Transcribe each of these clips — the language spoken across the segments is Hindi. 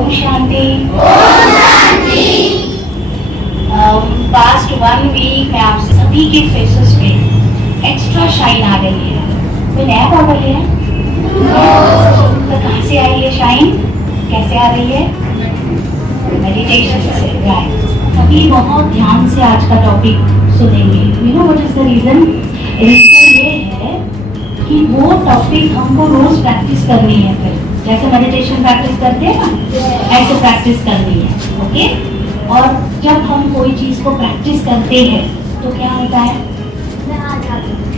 ओम शांति। पास्ट 1 वीक में आप सभी के फेसेस पे एक्स्ट्रा शाइन आ गई है। कोई नया पाउडर लिया है? तो कहाँ से आई है शाइन? कैसे आ रही है? मेडिटेशन से। राइट। अभी बहुत ध्यान से आज का टॉपिक सुनेंगे। You know what is the reason? Reason ये है कि वो टॉपिक हमको रोज प्रैक्टिस करनी है। फिर जैसे मेडिटेशन प्रैक्टिस करते हैं ना, ऐसे प्रैक्टिस करनी है। ओके? और जब हम कोई चीज को प्रैक्टिस करते हैं तो क्या होता है?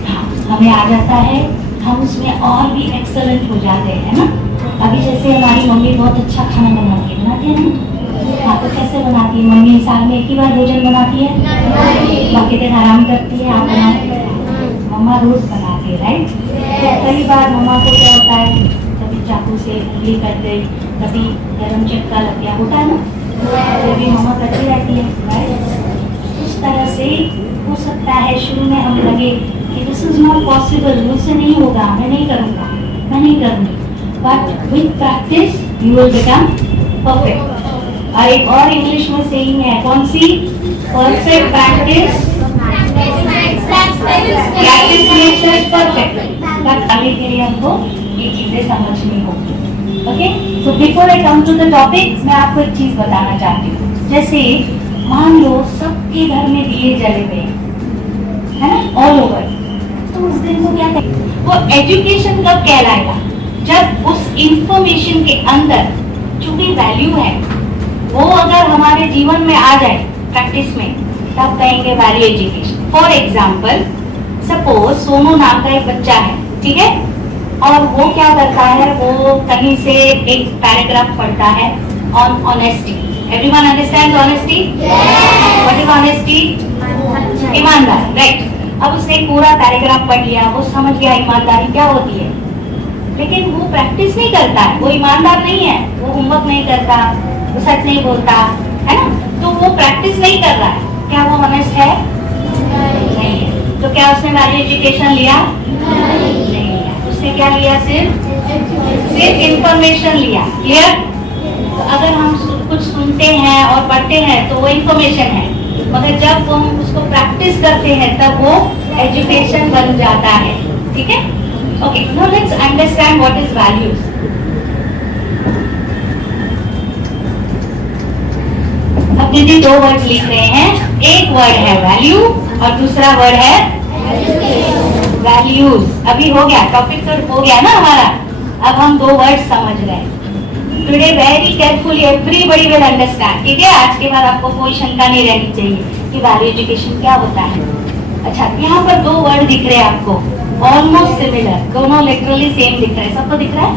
हाँ, हमें आ जाता है, हम उसमें और भी एक्सेलेंट हो जाते हैं ना। अभी जैसे हमारी मम्मी बहुत अच्छा खाना बनाती है ना। हाँ, तो कैसे बनाती है मम्मी? साल में एक ही बार भोजन बनाती है, बाकी दिन आराम करती है। आप बनाते? मम्मा रोज बनाती है, राइट? तो कई बार मम्मा को क्या होता है, कभी चाकू से उंगली कट गई, कभी गरम चक्का लग गया, होता है ना, तो भी मम्मा करती रहती है, राइट? उस तरह से हो सकता है शुरू में हम लगे कि दिस इज नॉट पॉसिबल, मुझसे नहीं होगा, मैं नहीं करूँगा, मैं नहीं करूँगी। But with practice you will become perfect. और एक और इंग्लिश में सेइंग है, कौन सी? Perfect practice perfect. आगे के लिए हमको ये चीजें समझनी होगी। Okay? So before I come to the topic, मैं आपको एक चीज बताना चाहती हूँ। जैसे मान लो सबके घर में दिए जले हुए है ना, ऑल ओवर, तो उस दिन को क्या कहें? वो एजुकेशन कब कहलाएगा? जब उस इंफॉर्मेशन के अंदर जो भी वैल्यू है वो अगर हमारे जीवन में आ जाए प्रैक्टिस में, तब कहेंगे value education. For example, suppose Sonu नाम का एक बच्चा है, ठीक है, और वो क्या करता है, वो कहीं से एक पैराग्राफ पढ़ता है on honesty. Everyone understands honesty? What is honesty? ईमानदार, राइट? अब उसने पूरा पैराग्राफ पढ़ लिया, वो समझ गया ईमानदारी क्या होती है, लेकिन वो प्रैक्टिस नहीं करता है, वो ईमानदार नहीं है, वो होमवर्क नहीं करता, वो सच नहीं बोलता है ना, तो वो प्रैक्टिस नहीं कर रहा है। क्या वो ऑनेस्ट है? नहीं है। तो क्या उसने वैल्यू एजुकेशन लिया? नहीं लिया। उसने क्या लिया? सिर्फ इंफॉर्मेशन लिया। क्लियर? तो अगर हम कुछ सुनते हैं और पढ़ते हैं तो वो इंफॉर्मेशन है, मगर जब हम उसको प्रैक्टिस करते हैं तब वो एजुकेशन बन जाता है। ठीक है? Okay, now let's understand what is values. अब दीदी 2 वर्ड्स लिख रहे हैं, एक वर्ड है वैल्यू और दूसरा वर्ड है वैल्यूज। अभी हो गया, टॉपिक तो हो गया ना हमारा। अब हम 2 वर्ड समझ रहे हैं। Today very carefully everybody will understand. ठीक है? आज के बाद आपको कोई शंका नहीं रहनी चाहिए कि वैल्यू एजुकेशन क्या होता है। अच्छा, यहाँ पर 2 वर्ड दिख रहे हैं आपको, ऑलमोस्ट सिमिलर, दोनों लिटरली सेम दिख रहे हैं। सबको दिख रहा है?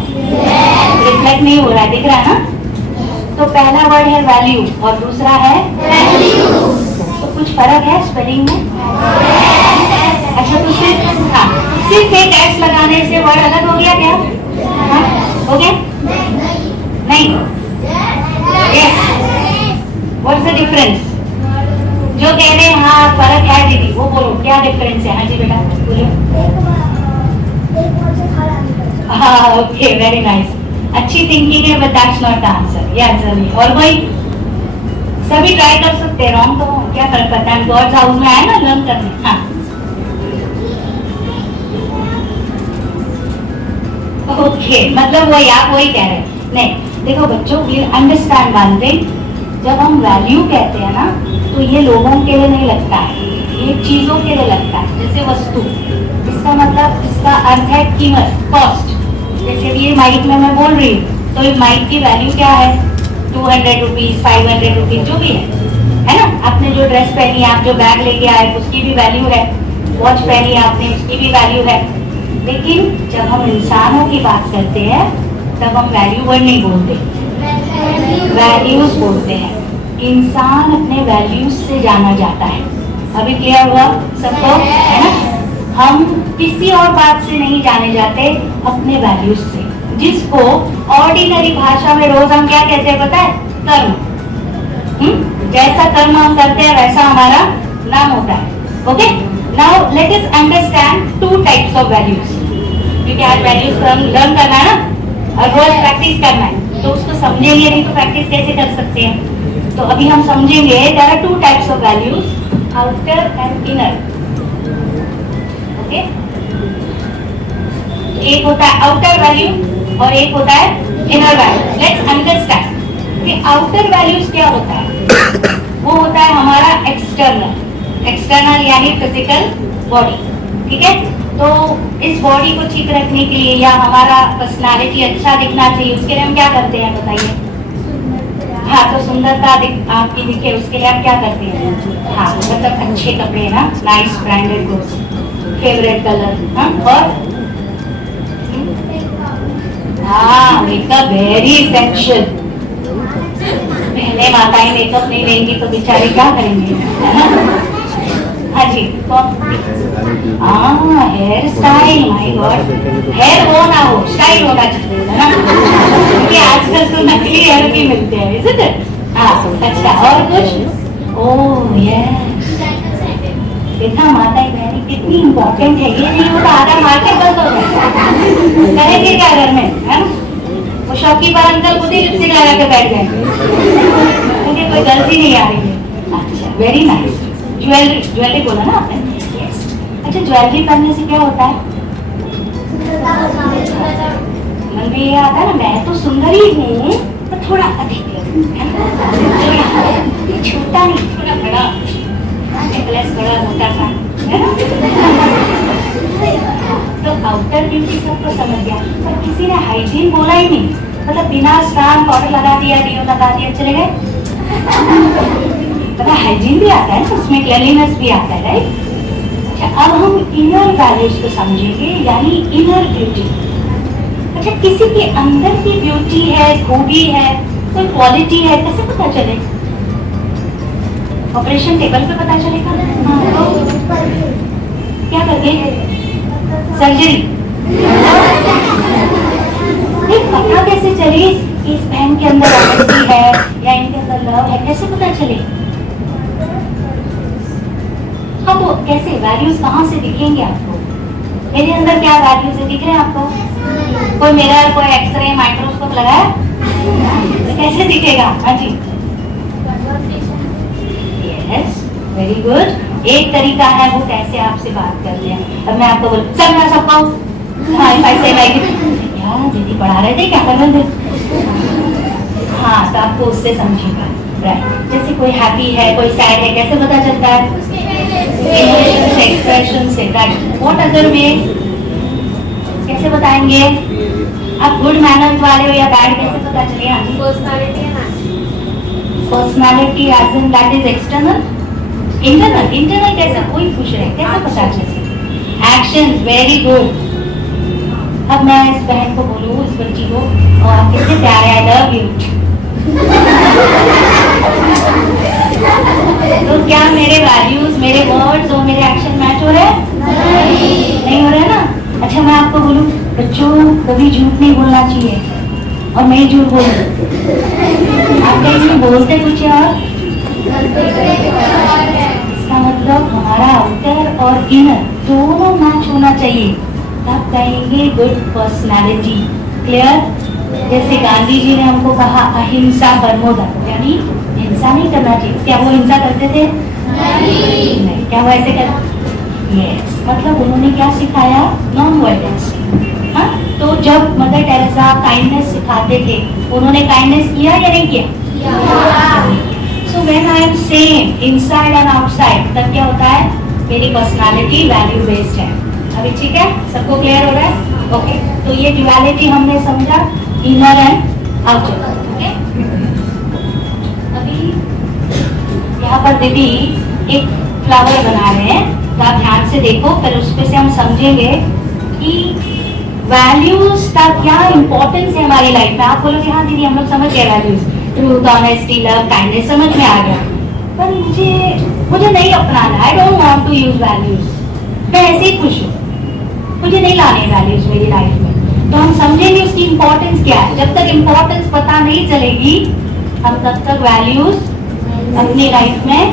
रिफ्लेक्ट नहीं हो रहा है, दिख रहा है ना? तो पहला वर्ड है वैल्यू और दूसरा है वैल्यूज। तो कुछ फर्क है स्पेलिंग में? अच्छा, तो सिर्फ एक एस लगाने से वर्ड अलग हो गया क्या? हाँ? हो गया? नहीं? यस। What's the difference? जो कह रहे हैं हाँ फर्क है दीदी, वो बोलो क्या डिफरेंस है? हाँ जी बेटा बोलो। हाँ, ओके, वेरी नाइस, अच्छी थिंकिंग है, but that's not the answer. या चलिए, और कोई? सभी ट्राई कर सकते हैं, रॉन्ग तो क्या फर्क पड़ता है? गॉड्स हाउस में आए ना लर्न करने। हाँ, ओके, मतलब वही आप वही कह रहे हैं। नहीं, देखो बच्चों, विल अंडरस्टैंड वन थिंग, जब हम वैल्यू कहते हैं ना तो ये लोगों के लिए नहीं लगता है, ये चीजों के लिए लगता है। जैसे वस्तु, इसका मतलब, इसका अर्थ है कीमत, कॉस्ट। जैसे ये माइक में मैं बोल रही हूँ, तो इस माइक की वैल्यू क्या है? 200 रुपीज, 500 रुपीज, जो भी है ना? आपने जो ड्रेस पहनी, आप जो बैग लेके आए, उसकी भी वैल्यू है। वॉच पहनी आपने, उसकी भी वैल्यू है। लेकिन जब हम इंसानों की बात करते हैं तब हम वैल्यू वर्ड नहीं बोलते, वैल्यूज बोलते हैं। इंसान अपने वैल्यूज से जाना जाता है। अभी क्लियर हुआ सबको? है ना? हम किसी और बात से नहीं जाने जाते, अपने वैल्यूज से, जिसको ऑर्डिनरी भाषा में रोज हम क्या कहते हैं पता है? कर्म। जैसा कर्म हम करते हैं वैसा हमारा नाम होता है। Okay, now let us understand 2 types of values, क्योंकि आज वैल्यूज लर्न करना है ना और रोज प्रैक्टिस करना है। तो उसको समझेंगे नहीं तो प्रैक्टिस कैसे कर सकते हैं। तो अभी हम समझेंगे there are two types of values, outer and inner. Okay, एक होता है आउटर वैल्यू और एक होता है इनर वैल्यू। लेट्स अंडरस्टैंड कि आउटर वैल्यूज क्या होता है। वो होता है हमारा एक्सटर्नल यानी फिजिकल बॉडी, ठीक है। तो इस बॉडी को ठीक रखने के लिए या हमारा पर्सनालिटी अच्छा दिखना चाहिए, उसके लिए हम क्या करते हैं बताइए। हाँ, तो सुंदरता आपकी दिखे उसके लिए आप क्या करते हैं। हाँ, मतलब अच्छे कपड़े ना, nice branded goods, favourite colour. हाँ, और हाँ, मेकअप वेरी एसेंशियल। पहले माताएं मेकअप नहीं लेंगी तो बेचारे क्या करेंगे, है ना। हाँ जी, हाँ, hairstyle, my God, hair हो ना हो स्टाइल होना चाहिए, है ना, क्योंकि आजकल तो नकली हेयर भी मिलते हैं, इज इट। हाँ, अच्छा, और कुछ। ओह यस, देखा माताएं बहनी कितनी इम्पोर्टेंट है। ये नहीं होता आधा मार्केट बंद हो जाता, कहेंगे क्या घर में, है ना। वो शॉपकीपर अंकल खुद ही लिपस्टिक लगा के बैठ गए क्योंकि कोई गलती नहीं आ रही है। अच्छा, वेरी नाइस। ज्वेलरी बोला ना आपने। yes. अच्छा, ज्वेलरी पहनने से क्या होता है। मन में ये आता है ना, मैं तो सुंदर ही हूँ पर थोड़ा अधिक है ना, छोटा नहीं थोड़ा बड़ा, नेकलेस बड़ा मोटा सा, है ना। तो आउटर ब्यूटी सबको समझ गया, पर किसी ने हाइजीन बोला ही नहीं। मतलब बिना स्नान पाउडर लगा दिया, डीओ लगा दिया, चले गए। पता हाइजीन भी आता है ना, उसमें क्लीनलीनेस भी आता है, राइट। अच्छा, अब हम इनर वैल्यूज को समझेंगे, यानी इनर ब्यूटी। अच्छा, किसी के अंदर की ब्यूटी है, खूबी है, कोई क्वालिटी है, कैसे पता चले। ऑपरेशन टेबल पे पता चलेगा। हाँ, तो क्या करके सर्जरी। पता कैसे चले इस बहन के अंदर ऑनेस्टी है या इनके अंदर लव है, कैसे पता चले। हाँ, तो कैसे वैल्यूज कहाँ से दिखेंगे आपको। मेरे अंदर क्या वैल्यूज है, दिख रहे हैं आपको। कोई मिरर, कोई एक्सरे, माइक्रोस्कोप लगाया तो कैसे दिखेगा। हाँ जी, यस, वेरी गुड। एक तरीका है वो कैसे आपसे बात करते हैं। अब मैं आपको बोल समझा सबको। हाँ, ऐसे यार दीदी पढ़ा रहे थे क्या करना थे। हाँ, तो आपको उससे समझेगा, राइट। जैसे कोई हैप्पी है, कोई सैड है, कैसे पता चलता है। इमोशन से, एक्सप्रेशन से, राइट। व्हाट अदर में कैसे बताएंगे। आप गुड मैनर्स वाले हो या बैड, कैसे पता चलेगा। Personality as in that is external. Internal कैसे, कोई खुश रहे, कैसे पता चले। Actions, very good. अब मैं इस बहन को बोलूँ, इस बच्ची को, और आप कितने प्यारे, आई लव यू, तो क्या मेरे वैल्यूज, मेरे वर्ड्स और मेरे एक्शन मैच हो रहे हैं। नहीं हो रहे हैं ना। अच्छा, मैं आपको बोलूँ बच्चों कभी झूठ नहीं बोलना चाहिए, और मैं झूठ बोलूँ, आप कहीं बोलते कुछ और। इसका मतलब हमारा आउटर और इनर दोनों मैच होना चाहिए, तब कहेंगे गुड पर्सनालिटी। क्लियर। जैसे गांधी जी ने हमको कहा अहिंसा परमो धर्म, यानी हिंसा नहीं करना चाहिए। क्या वो हिंसा करते थे। नहीं। क्या वो ऐसे कर। यस, मतलब उन्होंने क्या सिखाया, नॉन वायलेंस। हाँ, तो जब मदर टेरेसा काइंडनेस सिखाते थे, उन्होंने काइंडनेस किया या नहीं किया। So when I am same inside and outside, तब क्या होता है, मेरी पर्सनालिटी वैल्यू बेस्ड है। अभी ठीक है, सबको क्लियर हो रहा है। ओके, तो ये ड्युअलिटी हमने समझा, इनर एंड आउटर। ओके, अभी यहाँ पर दीदी एक फ्लावर बना रहे हैं, तो आप ध्यान से देखो, फिर उसपे से हम समझेंगे कि वैल्यूज का क्या इंपॉर्टेंस है हमारी लाइफ में। आप बोलोगे हाँ दीदी हम लोग समझ गए values, truth, honesty, love, kindness समझ में आ गया, पर मुझे नहीं अपनाना। I don't want to use values, मैं ऐसे ही खुश हूँ, मुझे नहीं लाने वैल्यूज मेरी लाइफ में। तो हम समझेंगे उसकी इंपॉर्टेंस क्या है। जब तक इंपॉर्टेंस पता नहीं चलेगी, हम तब तक वैल्यूज अपनी लाइफ में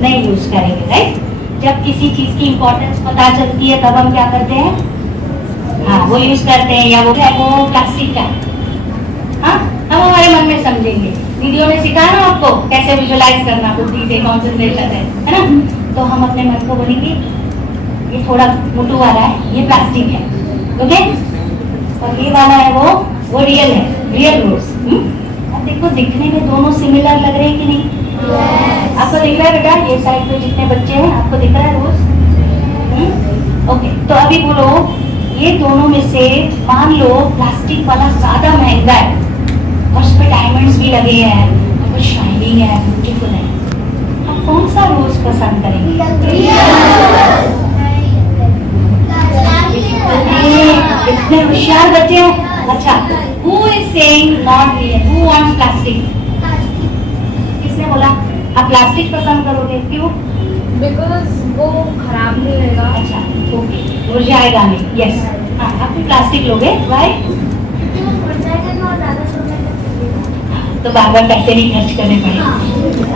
नहीं यूज करेंगे, राइट। जब किसी चीज की इंपॉर्टेंस पता चलती है तब हम क्या करते हैं, हाँ वो यूज करते हैं। या वो क्या, वो प्लास्टिक का, हाँ तब हमारे मन में समझेंगे। दीदियों ने सिखाया ना आपको कैसे विजुअलाइज करना, बुद्धि से कॉन्सेंट्रेशन है ना। तो हम अपने मन को बोलेंगे ये थोड़ा मोटू वाला है, ये प्लास्टिक है, ओके, और ये वाला है वो रियल है, रियल रोज। अब देखो दिखने में दोनों सिमिलर लग रहे हैं कि नहीं? आपको दिख रहा है बेटा, ये साइड पे जितने बच्चे हैं आपको दिख रहा है रोज? ओके, तो अभी बोलो ये दोनों में से मान लो प्लास्टिक वाला ज्यादा महंगा है और उस पे डायमंड्स भी लगे हैं, कुछ शाइनिंग है, ब्यूटीफुल है, आप कौन सा रोज पसंद करेंगे? इतने होशियार बच्चे हैं। अच्छा, who is saying not real? Who wants plastic? किसने बोला आप प्लास्टिक पसंद करोगे? क्यों? बिकॉज वो खराब नहीं रहेगा। अच्छा, ओके, मुरझाएगा नहीं। यस, हाँ, आप भी प्लास्टिक लोगे? वाई? तो बार बार पैसे नहीं खर्च करने पड़ेंगे।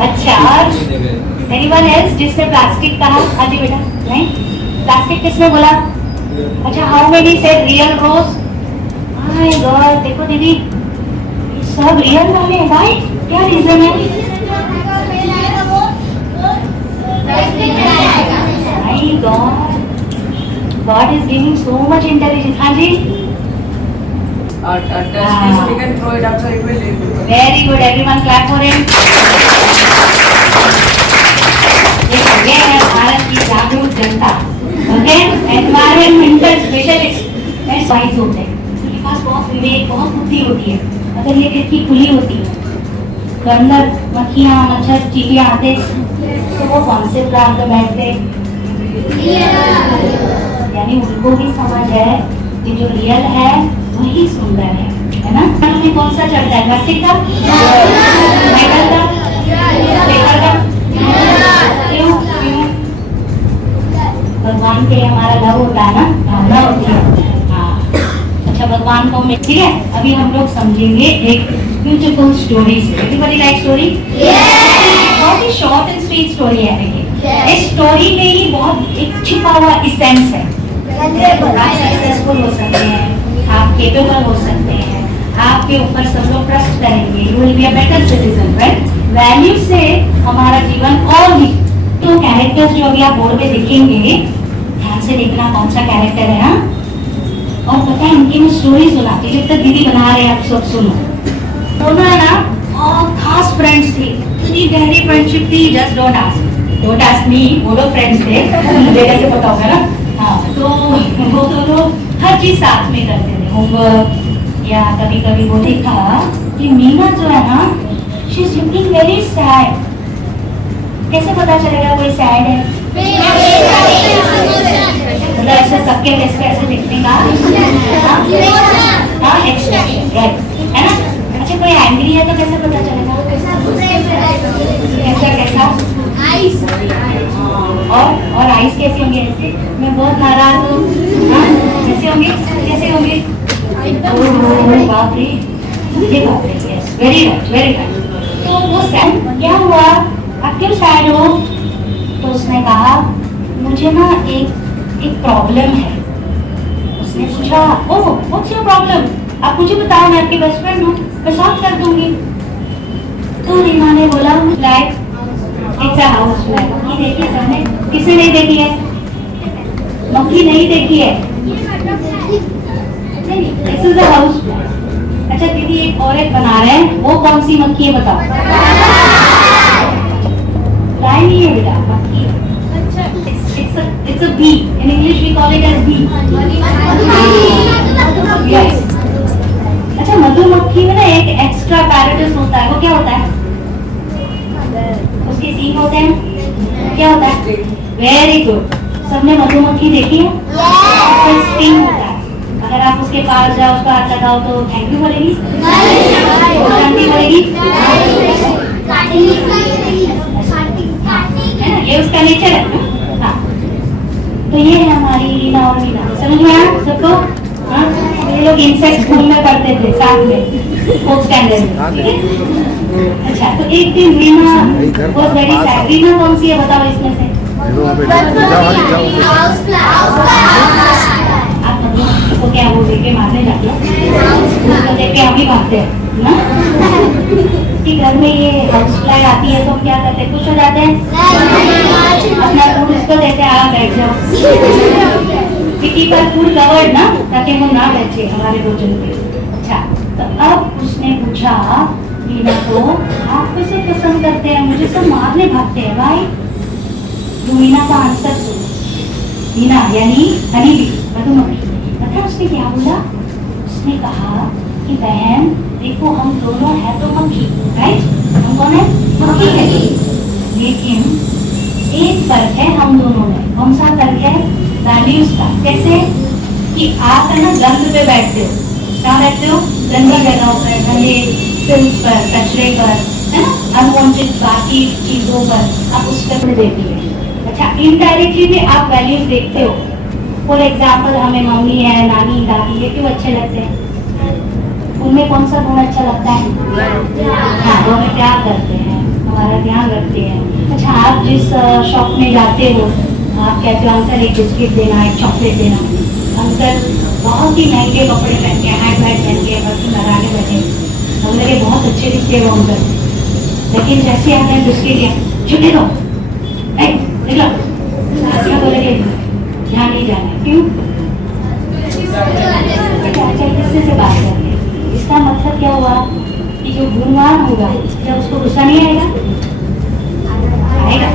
अच्छा, और एनीवन एल्स जिसने प्लास्टिक कहा? हाँ जी बेटा, नहीं प्लास्टिक किसने बोला? अच्छा, how many said real rose? My God, देखो दीदी सब रियल वाले हैं। भाई क्या रीजन है? My God, God is giving so much intelligence. हाँ जी, We can throw it outside, it will leave. very good. Everyone clap for him. देखो ये है भारत की जागरूक जनता, ओके, एनवायरमेंटल स्पेशलिस्ट, वाइज होते हैं, उनके पास बहुत विवेक, बहुत बुद्धि होती है। अगर ये खिड़की खुली होती है तो अंदर मक्खियाँ, मच्छर, चींटियाँ आते तो वो कौन से प्लांट पे बैठते? यानी उनको भी समझ है कि जो रियल है वही सुंदर है ना। में कौन सा चढ़ता है? प्लास्टिक का, मेटल का, पेपर का? क्यों? भगवान के लिए हमारा लव होता है ना, भावना होती है। हाँ, अच्छा, भगवान को ठीक है। अभी हम लोग समझेंगे एक ब्यूटीफुल स्टोरी से। Everybody like story? बहुत ही शॉर्ट एंड स्वीट स्टोरी है। देखिए इस स्टोरी में ही बहुत एक छिपा हुआ इसेंस है। आप सक्सेसफुल हो सकते हैं, आप केपेबल हो सकते हैं, आपके ऊपर सब लोग ट्रस्ट करेंगे, you will be a better citizen, right? Value से हमारा जीवन और भी। तो कैरेक्टर्स जो अभी आप बोर्ड पे देखेंगे, ध्यान से देखना कौन सा कैरेक्टर है। हाँ, और पता है इनकी मैं स्टोरी सुनाती, जब तक दीदी बना रहे हैं आप सब सुनो। दोनों है ना और खास फ्रेंड्स थे, इतनी गहरी फ्रेंडशिप थी, जस्ट डोंट आस्क मी, वो लोग फ्रेंड्स थे, मुझे कैसे पता होगा ना। हाँ, तो वो दोनों हर चीज साथ में करते थे, होमवर्क या कभी कभी वो देखा कि मीना जो है ना, she is looking very sad. कैसे पता चलेगा कोई सैड है? मतलब ऐसे सबके फेस पे ऐसे दिखने का एक्सप्रेशन, राइट, है ना। अच्छा, कोई एंग्री है तो कैसे पता चलेगा? कैसा कैसा? और आइस कैसी होंगी? ऐसे मैं बहुत नाराज हूँ, कैसे होंगे? कैसे होंगे? बाप रे, ये बाप रे, yes, very right, very right. तो वो सैड क्या हुआ? आप क्यों सैड हो? तो उसने कहा मुझे ना एक प्रॉब्लम है। उसने पूछा, ओह व्हाट्स योर प्रॉब्लम? आप मुझे बताओ, मैं आपकी बेस्ट फ्रेंड हूँ, मैं सॉल्व कर दूंगी। तो रीना ने बोला like it's a house fly. मक्खी देखी है सबने? किसने नहीं देखी है? मक्खी नहीं देखी है? नहीं, this is a house fly. अच्छा दीदी, एक और एक बना रहे हैं, वो कौन सी मक्खी है बताओ? फ्लाई नहीं है बेटा, मक्खी है। It's a bee. In English we call it as bee. Yes. अच्छा, मधुमक्खी में ना एक एक्स्ट्रा पैराडाइस होता है, वो क्या होता है? उसके सींग होते हैं, क्या होता है? वेरी गुड, सबने मधुमक्खी देखी है? उसका स्टिंग होता है, अगर आप उसके पास जाओ, उसका हाथ लगाओ तो थैंक यू बोलेगी, शांति बोलेगी, है ना, ये उसका नेचर है ना। तो ये है हमारी रीना और मीना, समझ में आया सबको? हाँ, ये लोग इंसेक्ट स्कूल में पढ़ते थे साथ में, फोर्थ स्टैंडर्ड में, ठीक है? अच्छा, तो एक दिन रीना बहुत वेरी सैड। रीना कौन सी है बताओ इसमें से? आप मतलब को क्या वो देख के मारने जाते हो? उसको देख के हम ही भागते हैं। ना? कि घर में ये हाउस फ्लाई आती है तो हम क्या करते हैं, खुश हो जाते हैं, अपना फूड इसको देते हैं, आप बैठ जाओ, किटी पर फूड कवर्ड ना, ताकि वो ना बैठे हमारे भोजन पे। अच्छा, तो अब उसने पूछा मीना को, आप कैसे पसंद करते हैं, मुझे सब मारने भागते हैं भाई। तो मीना का आंसर सुनो, मीना यानी हनी बी, मधुमक्खी, पता उसने क्या बोला? उसने कहा कि बहन देखो, हम दोनों हैं तो मक्खी, राइट? हम कौन है? मक्खी है। लेकिन एक फर्क है हम दोनों में, कौन सा फर्क है? वैल्यूज का। कैसे? कि आप है ना गंद पे बैठते हो, कहाँ बैठते हो? गंदी जगहों पर, गंदे फिल्म पर, कचरे पर, है ना, अनवांटेड बाकी चीजों पर आप उस पर देती है। अच्छा, इनडायरेक्टली भी आप वैल्यूज देखते हो। फॉर एग्जाम्पल, हमें मम्मी है, नानी, दादी, ये क्यों अच्छे लगते हैं? उनमें कौन सा गुण अच्छा लगता है? हाँ, वो हमें प्यार करते हैं, हमारा ध्यान रखते हैं। अच्छा, आप जिस शॉप में जाते हो, आप कहते हो अंकल एक बिस्किट देना, एक चॉकलेट देना, अंकल बहुत ही महंगे कपड़े पहन के, हैंड बैग पहन के, परफ्यूम लगा के बैठे, हम लगे बहुत अच्छे दिखते हो अंकल, लेकिन जैसे आपने बिस्किट दिया, छुट्टी दो, देख लो, क्या बोलेंगे? यहाँ नहीं जाने, क्यों? अच्छा, किससे से बात करते हैं, इसका मतलब क्या हुआ कि जो गुणवान होगा क्या उसको गुस्सा नहीं आएगा? आएगा,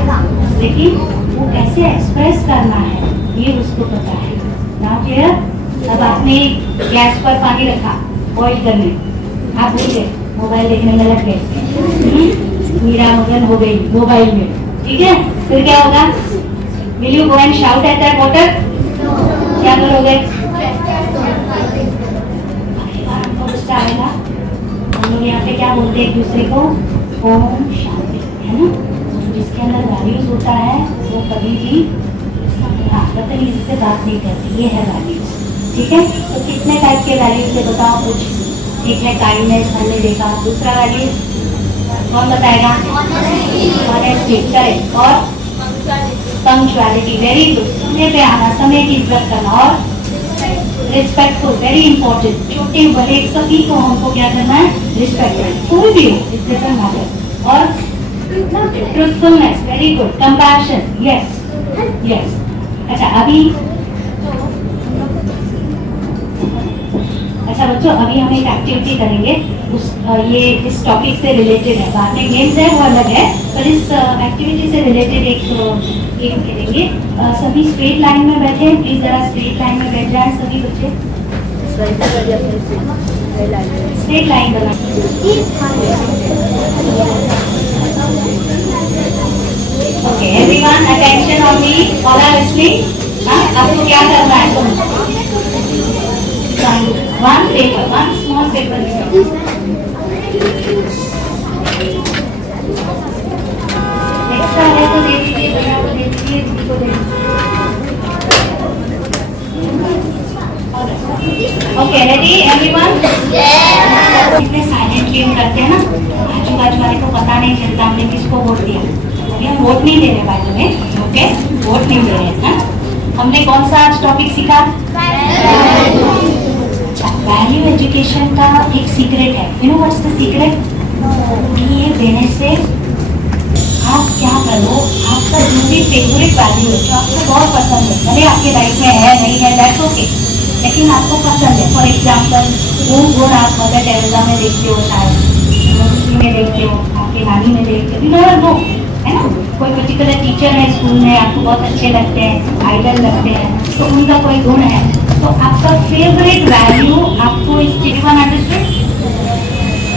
लेकिन वो कैसे एक्सप्रेस करना है ये उसको पता है ना। क्लियर? अब आपने गैस पर पानी रखा बॉइल करने, आप भूल गए, मोबाइल देखने में लग गए, मीरा मगन हो गई मोबाइल में, ठीक है? फिर क्या होगा? Will you go and shout at that water? क्या करोगे? हमको गुस्सा आएगा, हम लोग यहाँ पे क्या बोलते हैं एक दूसरे को? ओम शांति, है ना? जिसके अंदर वैल्यूज होता है वो कभी भी बदतमीजी से बात नहीं करती, ये है वैल्यूज, ठीक है? तो कितने टाइप के वैल्यूज है बताओ कुछ? एक है काइंडनेस, हमने देखा। दूसरा वैल्यू कौन बताएगा? Honesty, correct. और पंक्चुअलिटी, वेरी गुड, समय पे आना, समय की इज्जत करना। और रिस्पेक्टफुल, वेरी इंपॉर्टेंट, छोटे बड़े सभी को हमको क्या करना है? रिस्पेक्ट, कोई भी हो, इट डजंट मैटर। और truthfulness, very good, compassion, yes yes. अच्छा, अभी अच्छा बच्चों, अभी हम एक एक्टिविटी करेंगे, ये इस टॉपिक से रिलेटेड है, बाद में गेम्स है वो अलग है, पर इस एक्टिविटी से रिलेटेड एक गेम खेलेंगे। सभी स्ट्रेट लाइन में बैठे, प्लीज जरा स्ट्रेट लाइन में बैठ जाए सभी बच्चे, स्ट्रेट लाइन बना। Okay everyone, attention on me, all are listening. आपको क्या करना है? One paper, one small paper, extra है तो दे दीजिए, बना तो दे दीजिए, किसी को दे ओके, रेडी एवरीवन? कितने साइलेंटली हम करते हैं ना, आजू बाजू वाले को पता नहीं चलता हमने किसको वोट दिया। अभी हम वोट नहीं दे रहे बाजू में, ओके? वोट नहीं दे रहे हैं। हमने कौन सा आज टॉपिक सीखा? वैल्यू एजुकेशन का एक सीक्रेट है, you know what's the secret? ये देने से आप क्या करो, आपका जो भी फेवरेट वैल्यू है, जो आपको बहुत पसंद है, भले आपके लाइफ में है नहीं है, दैट्स ओके, लेकिन आपको पसंद है। फॉर एग्जाम्पल, वो गुण आप मदर टेरेसा में देखते हो, शायद मोदी में देखते हो, आपके नानी में देखते हो, यू नेवर नो, है ना? कोई पर्टिकुलर टीचर है स्कूल में, आपको बहुत अच्छे लगते हैं, आइडल लगते हैं, तो उनका कोई गुण है, तो आपका फेवरेट वैल्यू आपको इस one understand,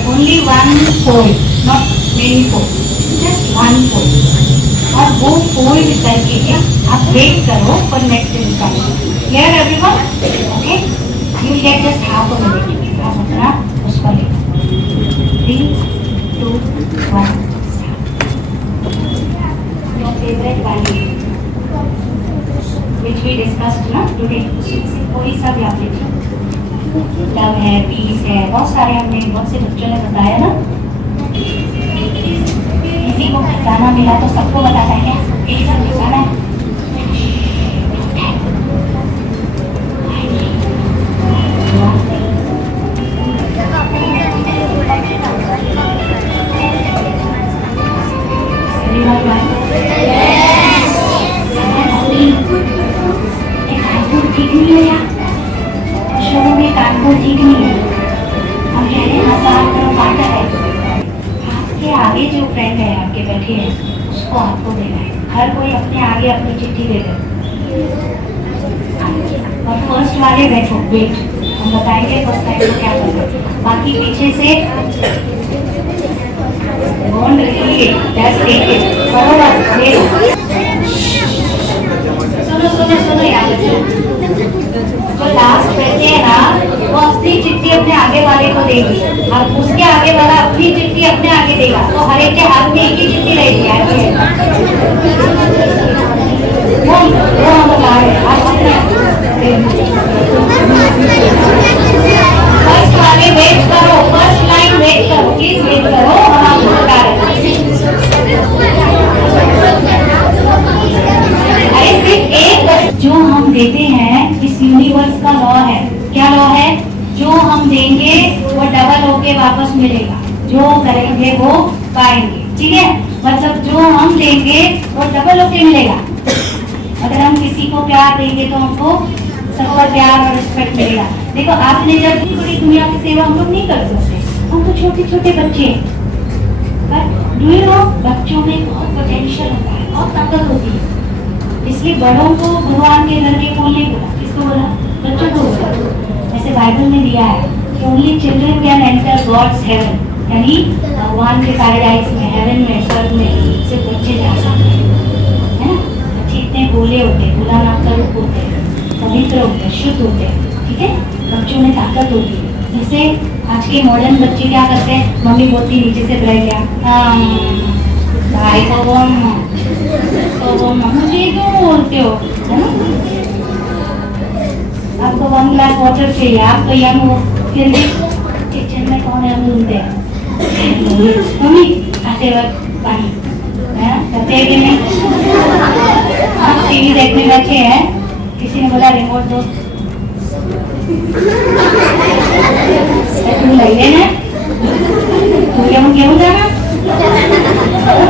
only one fold, not many fold, just one fold, और वो फोल्ड करके आप वेट करो for next instruction. Clear everyone? Okay, you get just half a minute, आप अपना उसको लिखो। 3, 2, 1, your favorite value which we discussed ना today, कोई सा भी आप लिखिए। लव है, पीस है, बहुत सारे हमने बहुत से बच्चों ने बताया ना। किसी को खजाना मिला तो सबको बताना है, एक सब खजाना है। Everyone right? कानपुर ठीक नहीं है यार, शोरों में कानपुर ठीक नहीं है। हम कह रहे हैं आसान करो काटा है। आपके आगे जो फ्रेंड है आपके बैठे हैं उसको आपको देना है। हर कोई अपने आगे अपनी चिट्ठी दे दे। और फर्स्ट वाले बैठो, वेट, हम बताएंगे फर्स्ट टाइम को क्या करना। बाकी पीछे से Don't really, just take it. बरोबर, देखो। सुनो यार बच्चों। जो लास्ट बैठे हैं ना, वो अपनी चिट्ठी अपने आगे वाले को देगी और उसके आगे वाला अपनी चिट्ठी अपने आगे देगा। तो हर एक के हाथ में एक ही चिट्ठी रहेगी यार। वो हम बता रहे हैं, आप अपने फर्स्ट वाले वेट करो, फर्स्ट लाइन वेट करो, प्लीज वेट करो, हम आपको बता रहे हैं। अरे सिर्फ एक जो हम देते हैं, इस यूनिवर्स का लॉ है। क्या लॉ है? जो हम देंगे वो डबल होके वापस मिलेगा, जो करेंगे वो पाएंगे। ठीक है, मतलब जो हम देंगे वो डबल होके मिलेगा। अगर हम किसी को प्यार देंगे तो हमको सबका प्यार और रिस्पेक्ट मिलेगा। देखो आपने जब पूरी दुनिया की सेवा हम लोग नहीं कर सकते, हम तो छोटे छोटे बच्चे हैं। बट डू यू नो, बच्चों में बहुत पोटेंशियल होता है, बहुत ताकत होती है। इसलिए बड़ों को भगवान के घर के फूल नहीं बोला, किसको बोला? बच्चों को बोला। ऐसे बाइबल में दिया है कि only children can enter God's heaven, यानी भगवान के पैराडाइज में, हेवन में, स्वर्ग में सिर्फ बच्चे जा सकते हैं। है ना? बच्चे इतने भोले होते, भोला नाम का रूप होते हैं, पवित्र होते, शुद्ध होते हैं। ठीक है, बच्चों में ताकत होती है। जैसे आज के मॉडर्न बच्चे क्या करते हैं, मम्मी बोलती नीचे से ब्रेक लिया, भाई को मुझे क्यों बोलते हो, है ना? आपको 1 ग्लास वाटर चाहिए, आप तो यंग हो, फिर भी किचन में कौन है ढूंढते हैं, मम्मी आते वक्त पानी, करते हैं कि नहीं? आप टीवी देखने बैठे हैं, किसी ने बोला रिमोट दो, तुम लग लेना, क्यों जाना?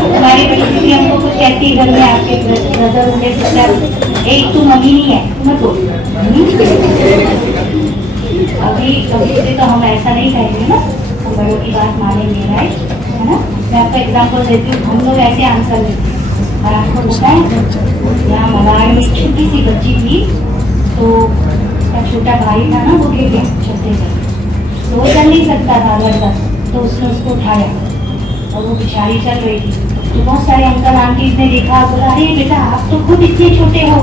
तुम्हारी बड़ी दीदी हमको कुछ कहती है घर में, आपके ब्रदर होंगे, सिस्टर, एक तू मम्मी नहीं है, मत बोल। अभी से तो हम ऐसा नहीं कहेंगे ना, हम बड़ों की बात मानेंगे, राइट? है ना? मैं आपको एग्जाम्पल देती हूँ, हम लोग ऐसे आंसर देते हैं। और आपको पता है, यहाँ मलाड में छोटी सी बच्ची थी, तो उसका छोटा भाई था ना, वो गिर गया छत्ते से, तो वो चल नहीं सकता था घर तक, तो उसने उसको उठाया और वो बेचारी चल रही थी। तो बहुत सारे अंकल आंटीज ने देखा, बोला अरे बेटा आप तो खुद इतने छोटे हो,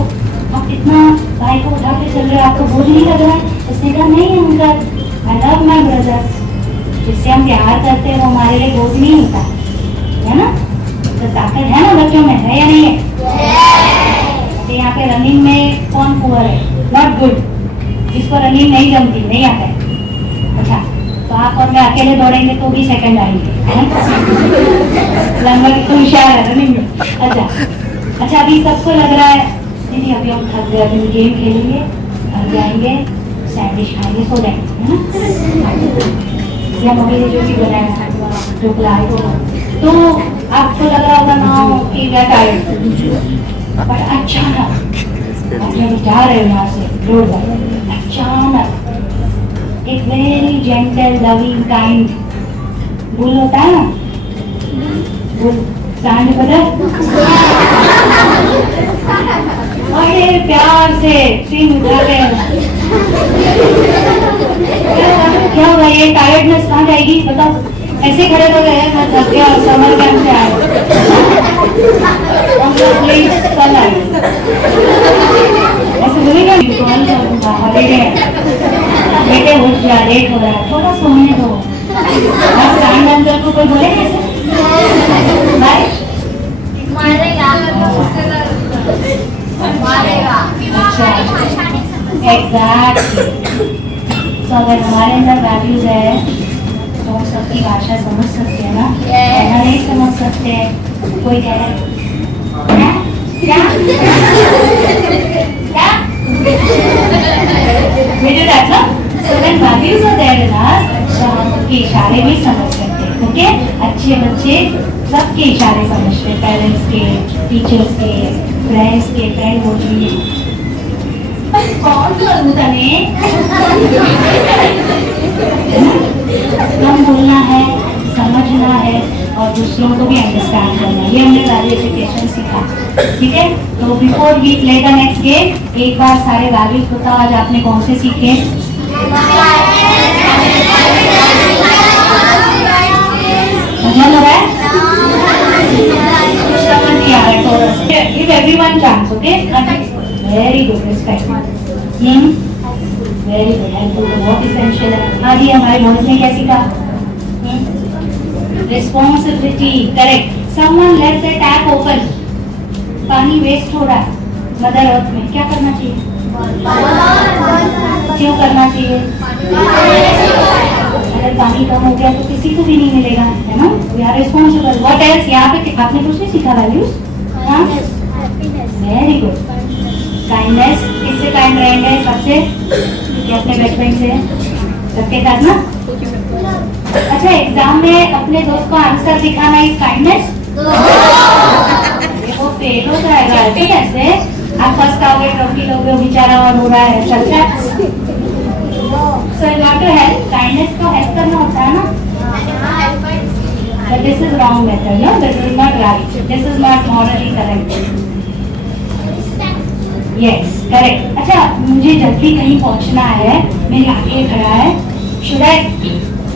आप इतना भाई को उठा के चल रहे हो, आपको बोझ नहीं लग रहा है? उसने कहा नहीं uncle, I love my brother. जिससे हम प्यार करते हैं वो हमारे लिए बोझ नहीं होता, है ना? तो ताकत है ना बच्चों में, है या नहीं है? तो यहाँ पे रनिंग में कौन पुअर है? नॉट गुड, जिसको रनिंग नहीं जमती, नहीं आता है। अच्छा, तो आप और मैं अकेले दौड़ेंगे तो भी सेकंड आएंगे, लंबा होशियार है रनिंग में। अच्छा अभी सबको लग रहा है नहीं, अभी हम थक गए, अभी गेम खेलेंगे, घर जाएंगे, सैंडविच खाएंगे, सो जाएंगे, है ना? या मम्मी ने जो भी बनाया जो खिलाए तो आपको लग रहा होगा ना कि गेट आए, बट अचानक आप जब जा रहे हो यहाँ से रोड पर, अचानक एक very gentle loving kind bull होता है ना, बुल सांड बदल बड़े प्यार से सिंह उठा के, क्या हुआ ये टायर्डनेस कहाँ जाएगी बताओ? ऐसे खड़े हो गए हैं, मैं थक गया, समर कैंप से आया, प्लीज कल आए, ऐसे बोलेगा बेटे उठ जा, लेट हो रहा है, थोड़ा सोने दो। सांड अंकल को कोई बोलेगा ऐसे? By exactly. तो अगर हमारे अंदर वैल्यूज है तो हम सबकी भाषा समझ सकते हैं ना, ऐसा नहीं समझ सकते। कोई कह रहा है क्या values are there in us, तो हम उनके इशारे भी समझ सकते हैं। ओके, अच्छे बच्चे सबके इशारे समझते, पेरेंट्स के, टीचर्स के, फ्रेंड्स के, फ्रेंड बोलिए कौन करूँ तने कम बोलना है, समझना है और दूसरों को भी अंडरस्टैंड करना है। ये हमने वैल्यू एजुकेशन सीखा, ठीक है। तो before we play the next game, एक बार सारे वैल्यूज बताओ आज आपने कौन से सीखे। समझ रहा है? समझ नहीं आ रहा है थोड़ा सा। Give everyone chance, okay? Very good, respect. Very good, helpful, बहुत essential है। आज ये हमारे बॉयज ने क्या सीखा? Responsibility, correct. Someone left the tap open. पानी वेस्ट हो रहा है मदर अर्थ में, क्या करना चाहिए? क्यों करना चाहिए? अगर पानी कम हो गया तो किसी को भी नहीं मिलेगा, है ना? We are responsible. What else? यहाँ पे आपने कुछ नहीं सीखा वैल्यूज? Very good. काइंडनेस, किससे काइंड रहेंगे? सबसे, कि अपने बेस्ट फ्रेंड से, सबके साथ ना। अच्छा, एग्जाम में अपने दोस्त को आंसर दिखाना इज काइंडनेस? वो फेल हो जाएगा ऐसे। आप फर्स्ट आओगे, ट्रॉफी लोगे, बेचारा और हो रहा है, चलता। So you have to help. Kindness को help करना होता है ना? But this is wrong method, no? This is not right. This is not morally correct. Yes, correct. अच्छा, मुझे जब भी कहीं पहुंचना है, मेरे आगे खड़ा है, should I?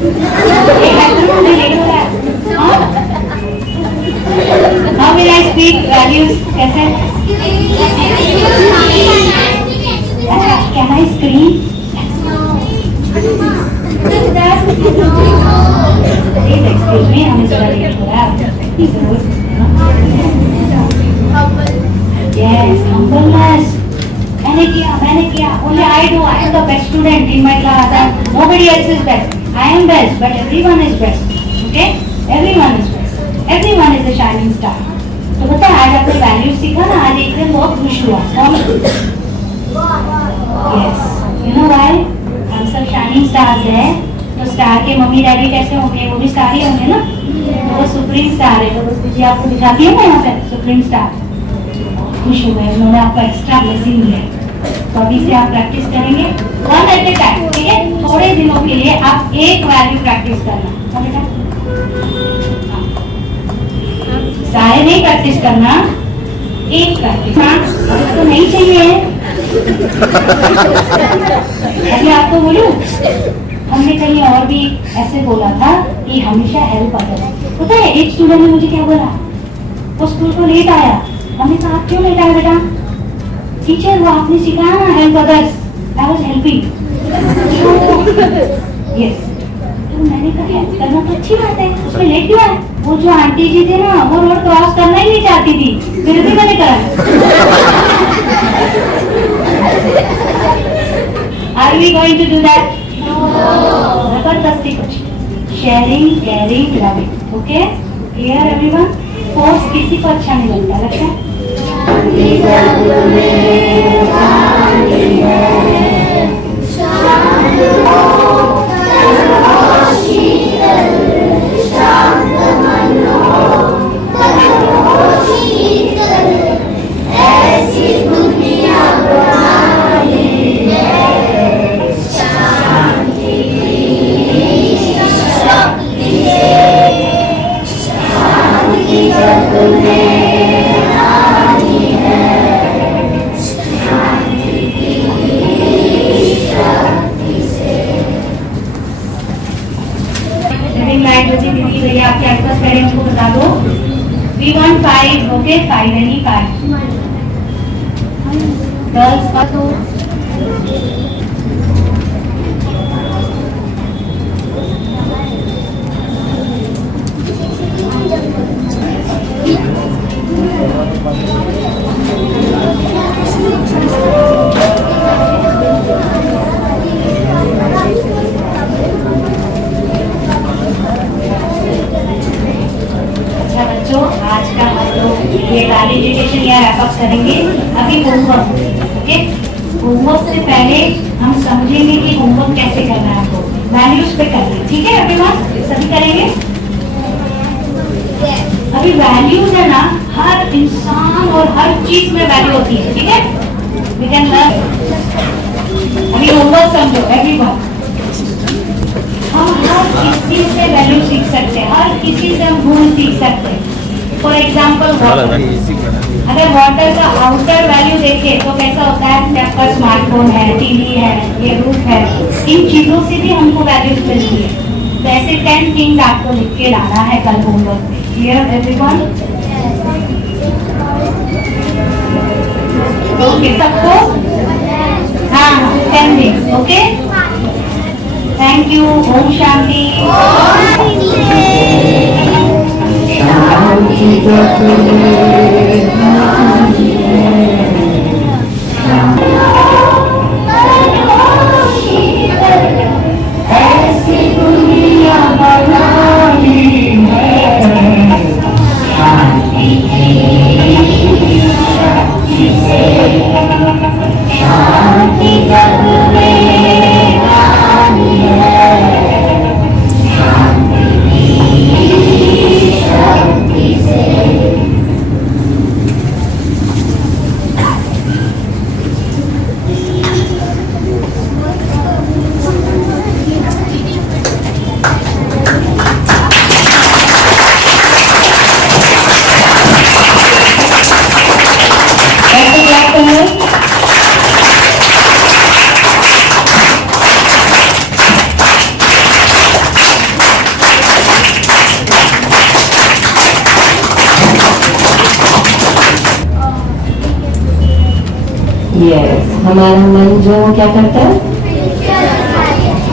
एक एक्टर मुझे लेट हो रहा है, हाँ? How will I speak values? कैसे? अच्छा, can I scream? Please excuse me, हमें जरा लेट हो रहा है। Yes, humbleness. मैंने किया. Only I do. I am the best student in my class. And nobody else is best. I am best, but everyone is best. Okay? Everyone is best. Everyone is a shining star. तो पता है आज आपने वैल्यूज सीखा ना, आज एक दिन बहुत खुश हुआ। कौन? Yes. You know why? हम सब शाइनिंग स्टार्स हैं, तो स्टार के मम्मी डैडी कैसे होंगे? वो भी स्टार ही होंगे ना। तो वो सुप्रीम स्टार है, तो बस मुझे आपको दिखाती है ना यहाँ पे सुप्रीम स्टार। खुश हो गए, उन्होंने आपको एक्स्ट्रा ब्लेसिंग दिया। तो अभी से आप प्रैक्टिस करेंगे 1 at a time, ठीक है? थोड़े दिनों के लिए आप एक वैल्यू प्रैक्टिस करना, सारे नहीं प्रैक्टिस करना, एक प्रैक्टिस। हाँ, तो नहीं चाहिए। अभी आपको बोलूं, हमने कहीं और भी ऐसे बोला था कि हमेशा हेल्प अदर्स। पता है एक स्टूडेंट ने मुझे क्या बोला? वो स्कूल को लेट आया, हमने कहा क्यों लेट आया बेटा? टीचर वो आपने सिखाया ना help others, I was helping. Yes, तो मैंने कहा हेल्प करना तो अच्छी बात है, उसमें लेट क्यों आया? वो जो आंटी जी थे ना, वो रोड क्रॉस करना ही नहीं चाहती थी, फिर भी मैंने करा। Are we going to do that? No. जबरदस्ती कुछ। Sharing, caring, loving. Okay? Clear everyone? Force किसी को अच्छा नहीं लगता, लगता है? भैया आपके आसपास पेरेंट्स को बता दो। We want 5, okay? 5 any 5. Girls का तो आज का हम लोग ये वैल्यू एजुकेशन या रैप अप करेंगे। अभी होमवर्क, ओके? होमवर्क से पहले हम समझेंगे कि होमवर्क कैसे करना है, आपको वैल्यूज पे करना है, ठीक है? एवरीवन सभी करेंगे। अभी वैल्यूज है ना, हर इंसान और हर चीज में वैल्यू होती है, ठीक है? We can learn. अभी होमवर्क समझो एवरीवन, हम हर किसी से वैल्यू सीख सकते हैं, हर किसी से हम गुण सीख सकते हैं। फॉर एग्जाम्पल वाटर, अगर वाटर का आउटर वैल्यू देखें तो कैसा होता है कि आपका स्मार्टफोन है, टीवी है, ये रूफ है, इन चीजों से भी हमको वैल्यूज मिलती है। तो ऐसे 10 थिंग्स आपको लिख के लाना है कल होमवर्क में। Clear everyone? ओके सबको? हाँ 10 थिंग्स। Okay, thank you. ओम शांति। ऐसी दुनिया बनानी है शांति से, शांति जग में आनी है, शांति से। यस, हमारा मन जो क्या करता है,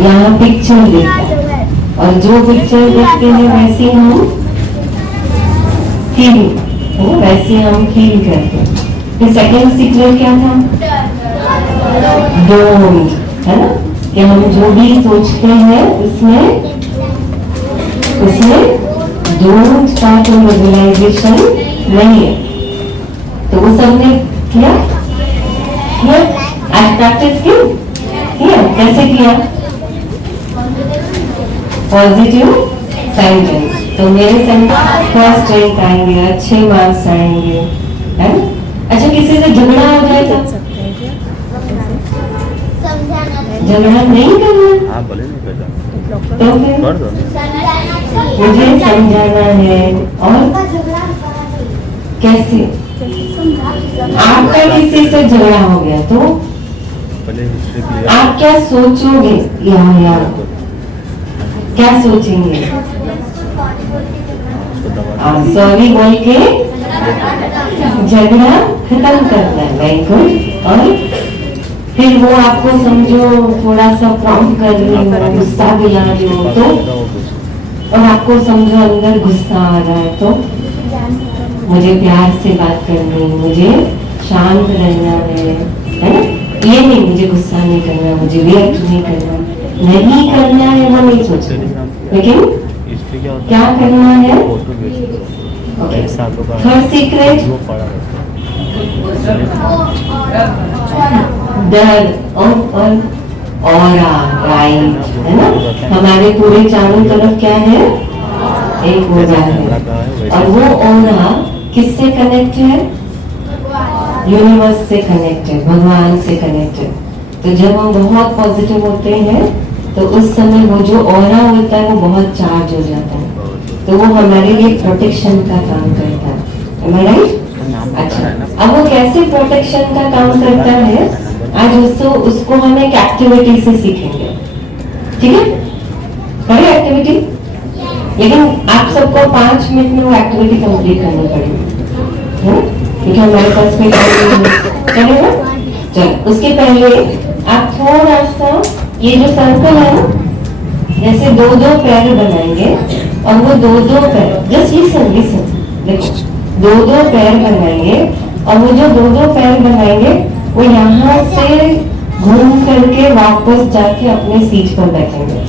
यहाँ पिक्चर देखता है, और जो पिक्चर देखते हैं वैसे हम फील करते हैं। फिर सेकंड सीक्रेट क्या था? डोंट, है ना, कि हम जो भी सोचते हैं उसमें डोंट का कोई विजुअलाइजेशन नहीं है। तो वो सबने किया, आज प्रैक्टिस किया, कैसे किया? पॉजिटिव सेंटेंस, तो मेरे सेंटेंस फर्स्ट रैंक आएंगे, अच्छे मार्क्स आएंगे, है ना? अच्छा, किसी से झगड़ा हो जाए तो झगड़ा नहीं करना, तो फिर मुझे समझाना है। और कैसे? आपका किसी से झगड़ा हो गया तो आप क्या सोचोगे? यार क्या सोचेंगे? सॉरी बोल के झगड़ा खत्म करना है। Very good. और फिर वो आपको समझो थोड़ा सा प्रॉम्प्ट कर रही हो, गुस्सा दिला रही हो तो, और आपको समझो अंदर गुस्सा आ रहा है तो मुझे प्यार से बात करनी, मुझे शांत रहना है ना? ये नहीं मुझे गुस्सा नहीं करना, मुझे रिएक्ट नहीं करना है, वो नहीं सोचना, लेकिन क्या करना है? थर्ड सीक्रेट, डर और ऑरा, राइट, है ना? हमारे पूरे चारों तरफ क्या है? एक ऑरा है, और वो ऑरा किससे कनेक्ट है? यूनिवर्स से कनेक्ट है, भगवान से कनेक्ट है। तो जब हम बहुत पॉजिटिव होते हैं तो उस समय वो जो ऑरा होता है वो बहुत चार्ज हो जाता है, तो वो हमारे लिए प्रोटेक्शन का काम करता है। Am I right? अच्छा, अब वो कैसे प्रोटेक्शन का काम करता है आज उसको हम एक एक्टिविटी से सीखेंगे, ठीक है? करें एक्टिविटी, लेकिन आप सबको 5 मिनट में वो एक्टिविटी कंप्लीट करनी पड़ेगी, क्योंकि हमारे पास में चलेगा। चलो, उसके पहले आप थोड़ा सा ये जो सर्कल है ना, जैसे 2-2 पैर बनाएंगे, और वो 2-2 पैर, जस्ट लिसन, देखो 2-2 पैर बनाएंगे, और वो जो 2-2 पैर बनाएंगे वो यहाँ से घूम करके वापस जाके अपने सीट पर बैठेंगे।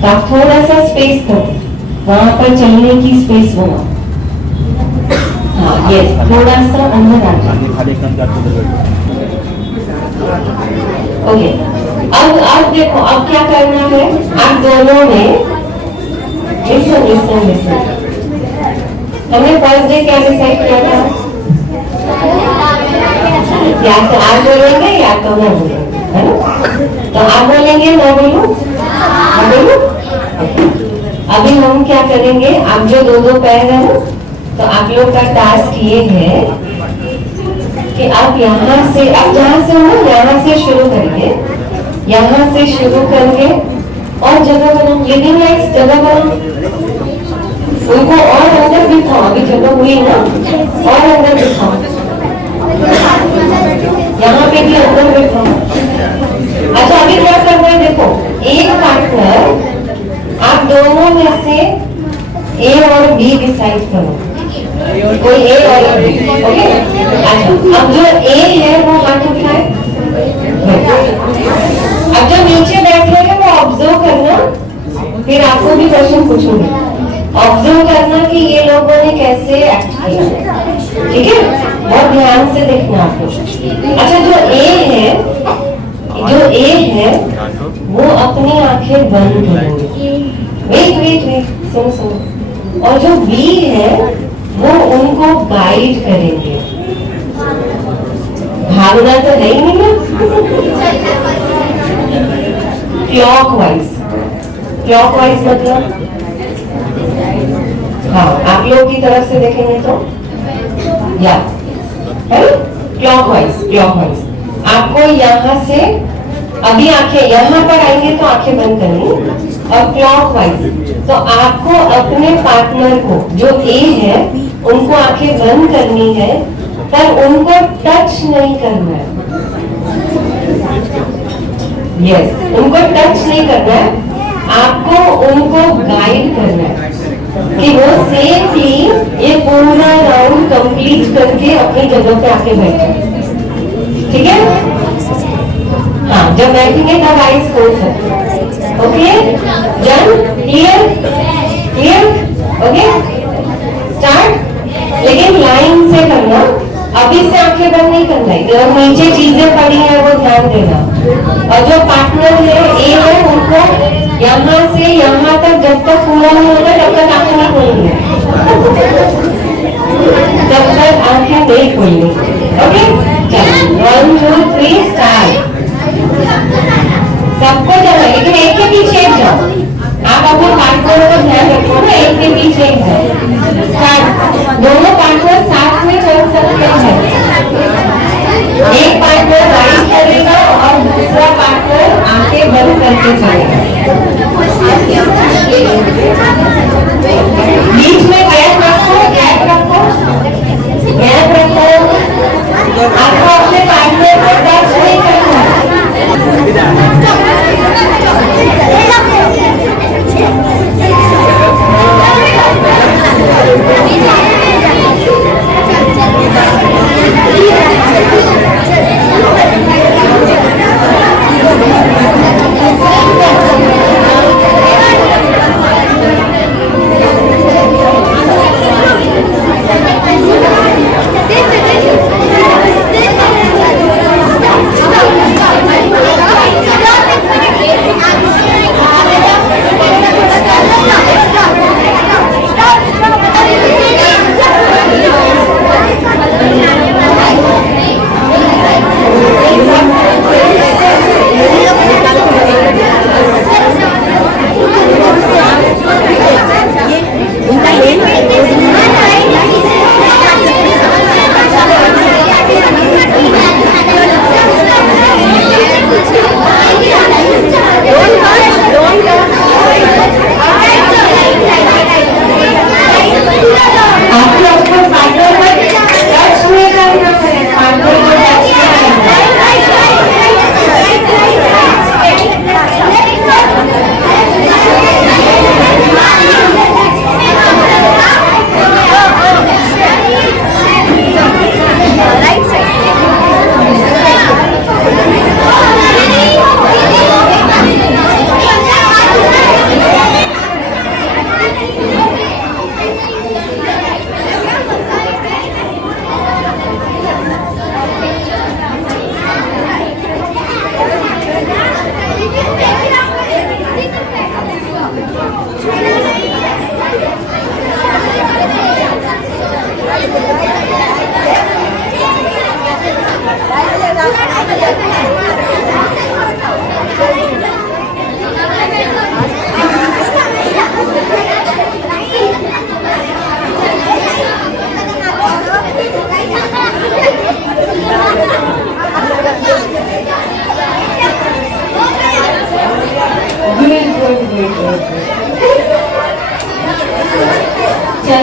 तो आप थोड़ा सा स्पेस करो, वहां पर चलने की स्पेस बनाओ। हाँ, यस, थोड़ा सा अंदर आ जाओ। ओके, अब देखो, अब क्या करना है? आप दोनों में लिसन, हमने फर्स्ट डे क्या डिसाइड किया था? या तो आप बोलेंगे या तो मैं बोलूंगी, है ना? तो आप बोलेंगे, मैं बोलूं? मैं बोलूं? अभी हम क्या करेंगे, आप जो दो दो पैर है ना, तो आप लोग का टास्क ये है कि आप यहाँ से, आप जहाँ से हो यहाँ से शुरू करेंगे, यहाँ से शुरू करके और जगह बनाओ, लिविंग लाइट्स जगह बनाओ, उनको और अंदर दिखाओ, अभी जगह हुई ना, और अंदर दिखाओ, यहाँ पे भी अंदर दिखाओ। अच्छा अभी क्या करना है, देखो एक पार्टनर, आप दोनों में से ए और बी डिसाइड करो, कोई ए और बी, ओके? अच्छा अब जो ए है वो हाथ उठाए, अब जो नीचे बैठे हैं वो ऑब्जर्व करना, फिर आपको भी क्वेश्चन पूछूंगी, ऑब्जर्व करना कि ये लोगों ने कैसे एक्ट किया, ठीक है? बहुत ध्यान से देखना आपको। अच्छा जो ए है वो अपनी आंखें बंद करेंगे, वेट वेट वेट, सुनो सुनो, और जो बी है वो उनको गाइड करेंगे, भागना तो है ही नहीं ना, क्लॉकवाइज मतलब, हाँ आप लोग की तरफ से देखेंगे तो या है क्लॉकवाइज, आपको यहाँ से अभी आंखें यहाँ पर आएंगे तो आंखें बंद करनी, और क्लॉकवाइज तो आपको अपने पार्टनर को जो ए है उनको आंखें बंद करनी है, पर उनको टच नहीं करना है, यस उनको टच नहीं करना है, आपको उनको गाइड करना है कि वो सेफली ये पूरा राउंड कंप्लीट करके अपनी जगह पे आके बैठे, ठीक है? हाँ जब बैठेंगे तब आइज खोल सकते, okay? Done, clear clear, okay start. लेकिन लाइन से करना, अभी से आंखें बंद नहीं करना है, और नीचे चीजें पड़ी है वो ध्यान देना, और जो पार्टनर है ए है उनको यहाँ से यहाँ तक जब तक पूरा नहीं होगा तब तक आंखें नहीं खोलनी, तब तक आंखें नहीं खोलनी, ओके? 1 2 3 स्टार्ट। सबको जाना, लेकिन एक के पीछे एक जाओ, आप अपने पार्टनर का ध्यान रखो ना, एक के पीछे एक जाओ, स्टार्ट। दोनों पार्टनर साथ में चल सकते हैं, एक पार्टनर राइट करेगा और दूसरा पार्टनर आंखें बंद करके चलेगा, बीच में गैप रखो, आपको अपने पार्टनर को टच नहीं करना है।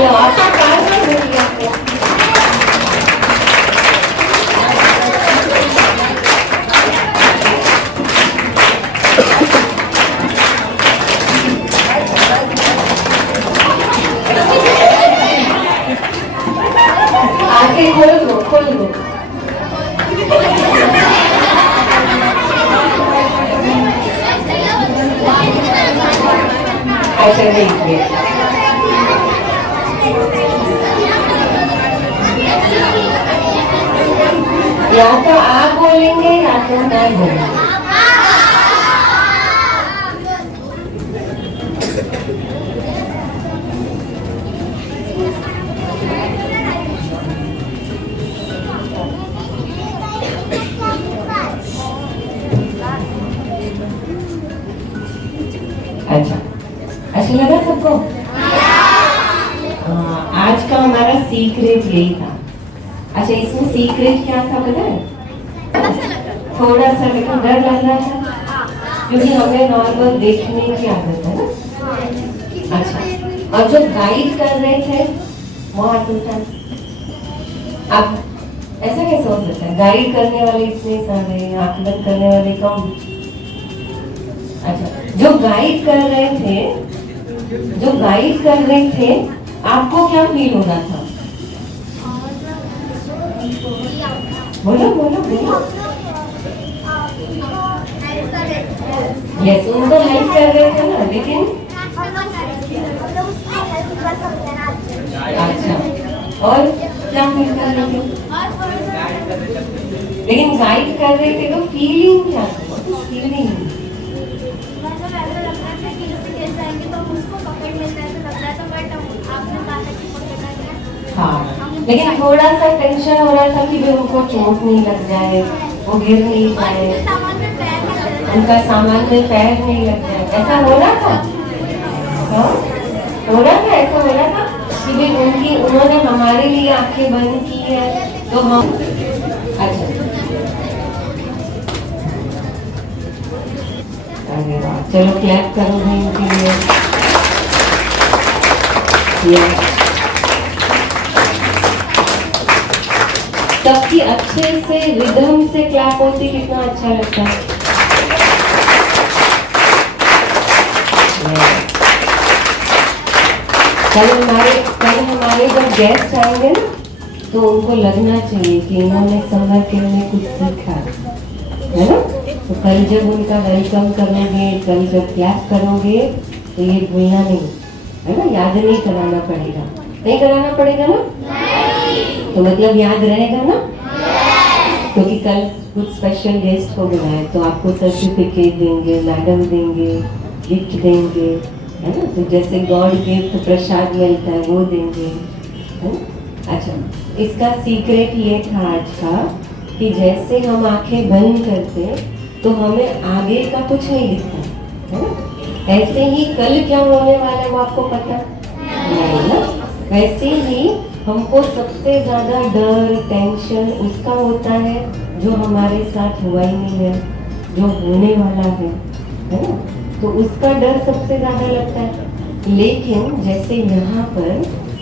चलो आपका कार्य हो गया। आके खोल दो, खोल दो। अच्छा देखिए, या तो आप बोलेंगे या तो मैं बोलूंगी। अच्छा लगा सबको? आज का हमारा सीक्रेट यही था। अच्छा इसमें सीक्रेट क्या था पता है? थोड़ा सा लेकिन डर लग रहा था क्योंकि हमें नॉर्मल देखने की आदत है ना। अच्छा और जो गाइड कर रहे थे वो हाथ उठा। अब ऐसा कैसे हो सकता है? गाइड करने वाले इतने सारे, आंख बंद करने वाले कम। अच्छा जो गाइड कर रहे थे आपको क्या फील हो रहा था? बोलो बोलो बोलो। यस उनको हेल्प कर रहे थे ना, लेकिन अच्छा और क्या फील कर रहे थे? लेकिन गाइड कर रहे थे तो फीलिंग क्या था? फीलिंग हाँ, लेकिन थोड़ा सा टेंशन हो रहा था कि भी उनको चोट नहीं लग जाए, वो गिर नहीं जाए, उनका सामान में पैर नहीं लग जाए। ऐसा हो रहा था? हाँ हो रहा था, ऐसा हो रहा था कि भी उन्होंने हमारे लिए आंखें बंद की है तो हम अच्छा अरे वाह, चलो क्लैप करो भाई उनके लिए। सबकी अच्छे से रिदम से क्लैप होती, कितना अच्छा लगता है। कल हमारे जब गेस्ट आएंगे ना तो उनको लगना चाहिए कि इन्होंने समर कैंप में कुछ सीखा है ना। तो कल जब उनका वेलकम करोगे, कल जब क्लैप करोगे तो ये भूलना नहीं है ना, याद नहीं कराना पड़ेगा। नहीं कराना पड़ेगा ना? तो मतलब याद रहेगा ना? क्योंकि कल कुछ स्पेशल गेस्ट को बुलाए तो आपको सर्टिफिकेट देंगे, मेडल देंगे, गिफ्ट देंगे, है ना। तो जैसे गॉड गिफ्ट प्रसाद मिलता है वो देंगे, है ना। अच्छा इसका सीक्रेट ये था आज का कि जैसे हम आंखें बंद करते तो हमें आगे का कुछ नहीं दिखता, है ना। ऐसे ही कल क्या होने वाला है वो आपको पता नहीं ना। वैसे ही हमको सबसे ज्यादा डर टेंशन उसका होता है जो हमारे साथ हुआ ही नहीं है, जो होने वाला है ना। तो उसका डर सबसे ज्यादा लगता है। लेकिन जैसे यहाँ पर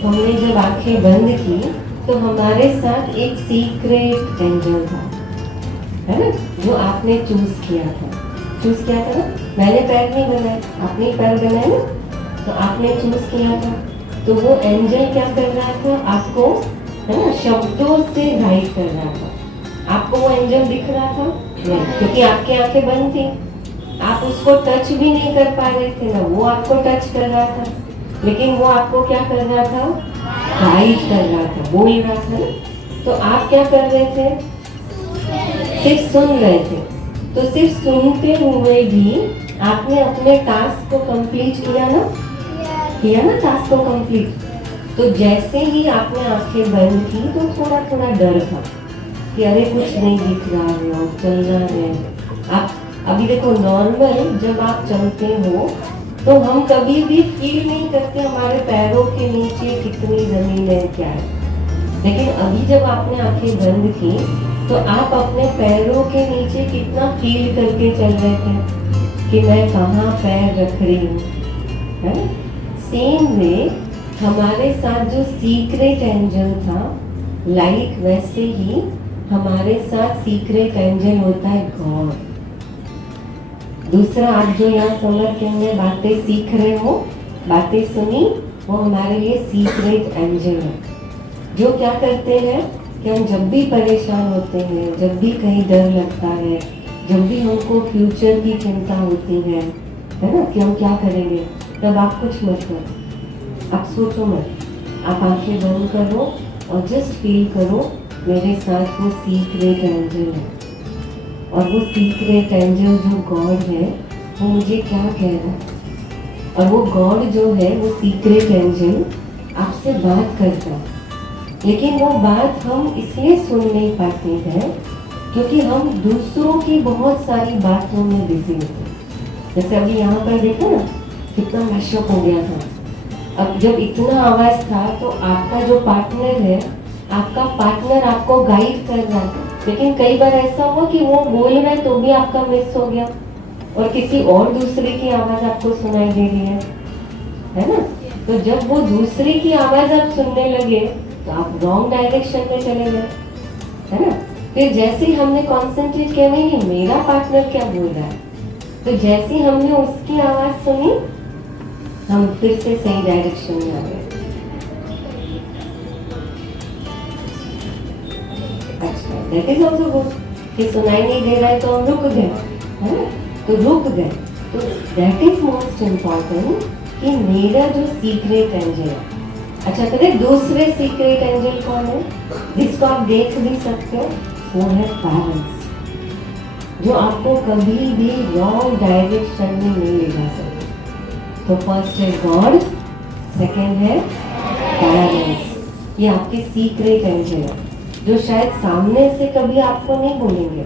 हमने जब आंखें बंद की तो हमारे साथ एक सीक्रेट एंजल था, है ना, जो आपने चूज किया था ना। मैंने पैर नहीं बनाए, आपने पैर बनाए ना, तो आपने चूज किया था। तो वो एंजल क्या कर रहा था? आपको, है ना, शब्दों से गाइड कर रहा था। आपको वो एंजल दिख रहा था नहीं, क्योंकि आपकी आंखें बंद थी, आप उसको टच भी नहीं कर पा रहे थे ना, वो आपको टच कर रहा था। लेकिन वो आपको क्या कर रहा था? गाइड कर रहा था, बोल रहा था ना। तो आप क्या कर रहे थे? सिर्फ सुन रहे थे। तो सिर्फ सुनते हुए भी आपने अपने टास्क को कंप्लीट किया ना टास्क को कंप्लीट। तो जैसे ही आपने आंखें बंद की तो थोड़ा थोड़ा डर था कि अरे कुछ नहीं दिख रहा है और चलना है। आप अभी देखो नॉर्मल जब आप चलते हो तो हम कभी भी फील नहीं करते हमारे पैरों के नीचे कितनी जमीन है, क्या है। लेकिन अभी जब आपने आंखें बंद की तो आप अपने पैरों के नीचे कितना फील करके चल रहे थे कि मैं कहाँ पैर रख रही हूँ, है। सेम वे हमारे साथ जो सीक्रेट एंजल था, लाइक वैसे ही हमारे साथ सीक्रेट एंजल होता है गॉड। दूसरा, आप जो यहाँ समर के में बातें सीख रहे हो, बातें सुनी, वो हमारे लिए सीक्रेट एंजल है, जो क्या करते हैं कि हम जब भी परेशान होते हैं, जब भी कहीं डर लगता है, जब भी हमको फ्यूचर की चिंता होती है ना, कि हम क्या करेंगे, तब आप कुछ मत करो, आप सोचो मत, आप आंखें बंद करो और जस्ट फील करो मेरे साथ वो सीक्रेट एंजल है। और वो सीक्रेट एंजल जो गॉड है वो मुझे क्या कह रहा है, और वो गॉड जो है, वो सीक्रेट एंजल आपसे बात करता है, लेकिन वो बात हम इसलिए सुन नहीं पाते हैं क्योंकि हम दूसरों की बहुत सारी बातों में बिजी होते हैं। जैसे अभी यहाँ पर देखो ना, कितना मैशअप हो गया था। अब जब इतना आवाज था तो आपका जो पार्टनर है, आपका पार्टनर आपको गाइड कर रहा है, लेकिन कई बार ऐसा हुआ कि वो बोल रहा है तो भी आपका मिस हो गया और किसी और दूसरे की आवाज आपको सुनाई दे रही है ना। तो जब वो दूसरे की आवाज आप सुनने लगे तो आप रॉन्ग डायरेक्शन में चले गए, है ना। फिर जैसे हमने कॉन्सेंट्रेट किया, नहीं मेरा पार्टनर क्या बोल रहा है, तो जैसे हमने उसकी आवाज सुनी, हम फिर से सही डायरेक्शन में आ गए। अच्छा, दैट इज ऑल्सो गुड कि सुनाई नहीं दे रहा है तो हम रुक गए, है ना, तो रुक गए। तो दैट इज मोस्ट इम्पॉर्टेंट कि मेरा जो सीक्रेट एंजल है। अच्छा, तो दूसरे सीक्रेट एंजल कौन है, जिसको आप देख भी सकते हो, वो है पेरेंट्स, जो आपको कभी भी रॉन्ग डायरेक्शन में नहीं ले जा सकते। तो फर्स्ट है गॉड, सेकंड है पेरेंट्स। ये आपके सीक्रेट एंजल है, जो शायद सामने से कभी आपको नहीं बोलेंगे,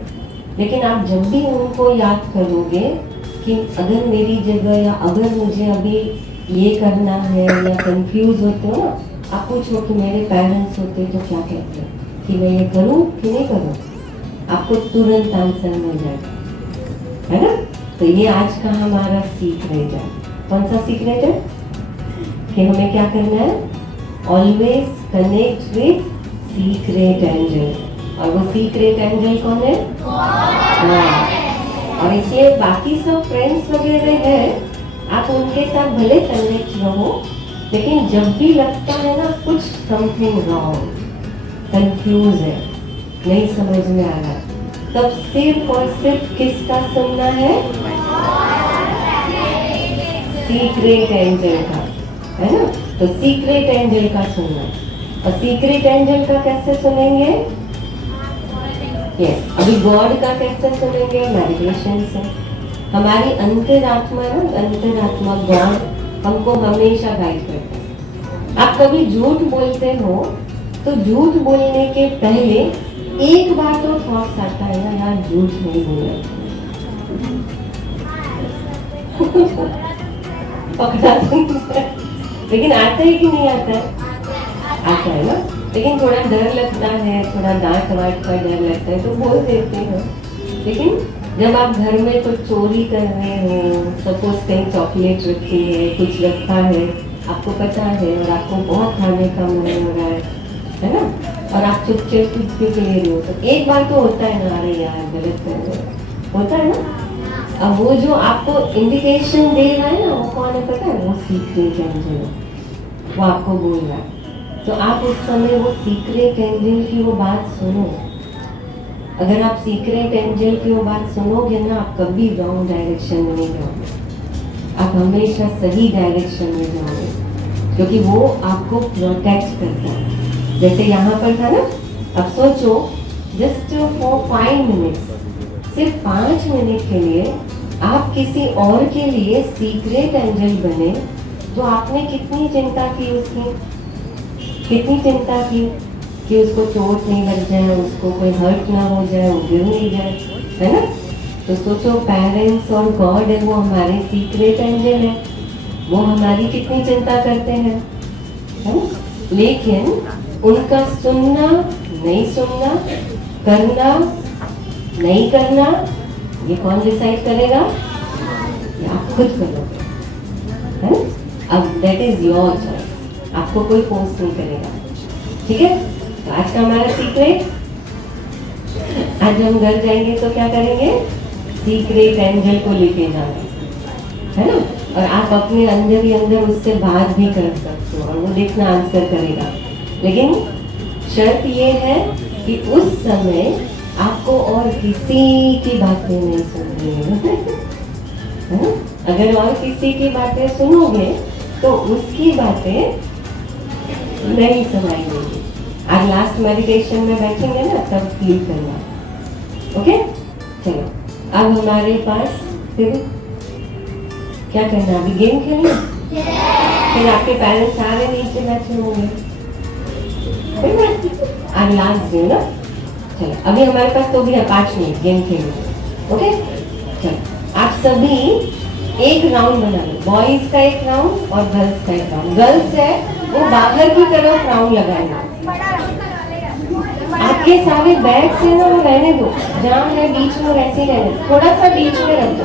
लेकिन आप जब भी उनको याद करोगे कि अगर मेरी जगह या अगर मुझे अभी ये करना है या कंफ्यूज होते हो ना, आप पूछो कि मेरे पेरेंट्स होते तो क्या कहते हैं, कि मैं ये करूं कि नहीं करूं, आपको तुरंत आंसर मिल जाएगा, है ना। तो ये आज का हमारा सीक्रेट है। कौन सा सीक्रेट है, कि हमें क्या करना है, always connect with secret angel. और वो सीक्रेट एंजल कौन है, और इसलिए बाकी सब फ्रेंड्स वगैरह है, आप उनके साथ भले कनेक्ट रहो, लेकिन जब भी लगता है ना कुछ समथिंग रॉन्ग, कंफ्यूज है, नहीं समझ में आ रहा, तब सिर्फ और सिर्फ किसका सुनना है, सीक्रेट एंजल का, है ना। तो सीक्रेट एंजल का सुनना, और सीक्रेट एंजल का कैसे सुनेंगे, यस, अभी गॉड का कैसे सुनेंगे, मेडिटेशन से। हमारी अंतरात्मा ना, अंतरात्मा गॉड हमको हमेशा गाइड करता है। आप कभी झूठ बोलते हो तो झूठ बोलने के पहले एक बार तो थॉट्स आता है ना, यार झूठ नहीं बोलना, पकड़ा लेकिन आता है कि नहीं आता है, आता है ना, लेकिन थोड़ा डर लगता है, थोड़ा डांट वाट का डर लगता है तो बोल देते हैं। लेकिन जब आप घर में कुछ चोरी कर रहे हो, सपोज कहीं चॉकलेट रखी है, कुछ रखा है, आपको पता है और आपको बहुत खाने का मन हो रहा है ना, और आप चुप ले रहे हो, तो एक बार तो होता है ना, अरे यार गलत कर रहे हो, होता है ना। अब वो जो आपको इंडिकेशन दे रहा है ना, वो कौन है पता है, वो सीक्रेट एंजल है, वो आपको बोल रहा है। तो आप उस समय वो सीक्रेट एंजल की वो बात सुनो। अगर आप सीक्रेट एंजल की वो बात सुनोगे ना, आप कभी रॉन्ग डायरेक्शन में नहीं जाओगे, आप हमेशा सही डायरेक्शन में जाओगे, क्योंकि वो आपको प्रोटेक्ट करता है। जैसे यहाँ पर था ना, अब सोचो जस्ट फॉर 5 मिनट्स, सिर्फ 5 मिनट के लिए आप किसी और के लिए सीक्रेट एंजल बने, तो आपने कितनी चिंता की उसकी, कितनी चिंता की कि उसको चोट नहीं लग जाए, उसको कोई हर्ट ना हो जाए, वो गिर नहीं जाए, है ना। तो सोचो पेरेंट्स और गॉड है, वो हमारे सीक्रेट एंजल है, वो हमारी कितनी चिंता करते हैं, है ना। लेकिन उनका सुनना नहीं सुनना, करना नहीं करना, ये कौन डिसाइड करेगा, ये आप खुद करोगे, है ना। अब दैट इज योर चॉइस। आपको कोई फोर्स नहीं करेगा, ठीक है। तो आज का हमारा सीक्रेट, आज हम घर जाएंगे तो क्या करेंगे, सीक्रेट एंजल को लेके जाना है ना, और आप अपने अंदर ही अंदर उससे बात भी कर सकते हो और वो देखना आंसर करेगा। लेकिन शर्त ये है कि उस समय आपको और किसी की बातें नहीं सुननी है। अगर और किसी की बातें सुनोगे तो उसकी बातें नहीं सुनाई देगी। आज लास्ट मेडिटेशन में बैठेंगे ना तब फील करना, ओके। चलो अब हमारे पास फिर क्या करना, अभी गेम खेलना, फिर आपके पेरेंट्स सारे नीचे बैठे होंगे, आज लास्ट डे ना। चलो अभी हमारे पास तो भी है 5 मिनट गेम खेलने, ओके। चलो आप सभी एक राउंड बना लो, बॉयज का एक राउंड और गर्ल्स का एक राउंड। गर्ल्स है वो बाहर की तरफ राउंड लगाएगा, आपके सारे बैग से ना वो रहने दो, जहाँ है बीच में वैसे ही रहने दो, थोड़ा सा बीच में रख दो।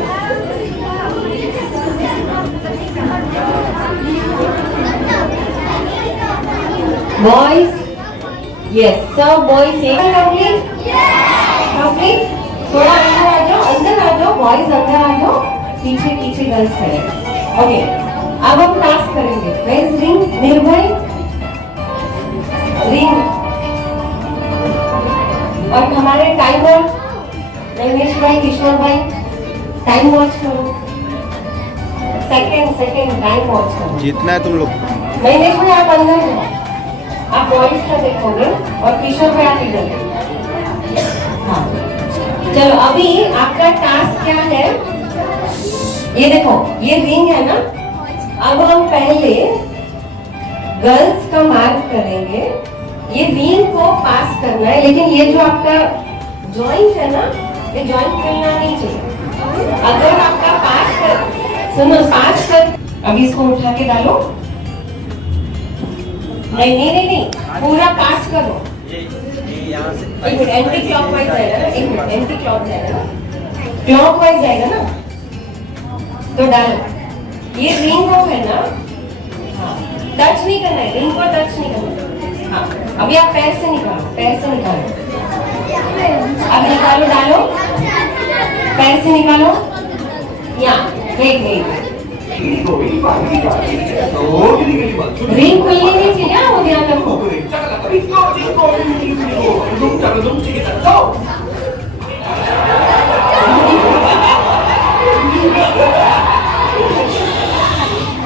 बॉयज यस, सब बॉयज एक कंप्लीट। थोड़ा अंदर आ जाओ, अंदर आ जाओ, बॉयज अंदर आ जाओ, पीछे पीछे गर्ल्स खड़े। ओके अब हम टास्क करेंगे। वेयर रिंग, निर्भय रिंग, और हमारे टाइमर रमेश भाई, किशोर भाई टाइम वॉच करो, सेकंड टाइम वॉच करो। जीतना है तुम लोग। महेश भाई आप अंदर जाओ, आप बॉयज का देखोगे और किशोर भाई आप इधर। हाँ चलो अभी आपका टास्क क्या है, ये देखो ये रिंग है ना। अब हम पहले गर्ल्स का मार्क करेंगे, ये रिंग को पास करना है, लेकिन ये जो आपका जॉइंट है ना, ये जॉइंट करना नहीं चाहिए। अगर आपका पास कर, सुनो पास कर, अभी इसको उठा के डालो, नहीं पूरा पास करो। एक मिनट, एंटी क्लॉकवाइज जाएगा ना, एक मिनट एंटी क्लॉक जाएगा ना, क्लॉकवाइज जाएगा ना, तो डालो। ये रिंग को है ना, टच नहीं करना है, रिंग को टच नहीं करना। हाँ अभी आप पैर से निकालो, पैर से निकालो, अब निकालो, डालो, पैर से निकालो। यहाँ वेट रिंग खुलनी नहीं चाहिए, वो ध्यान रखो।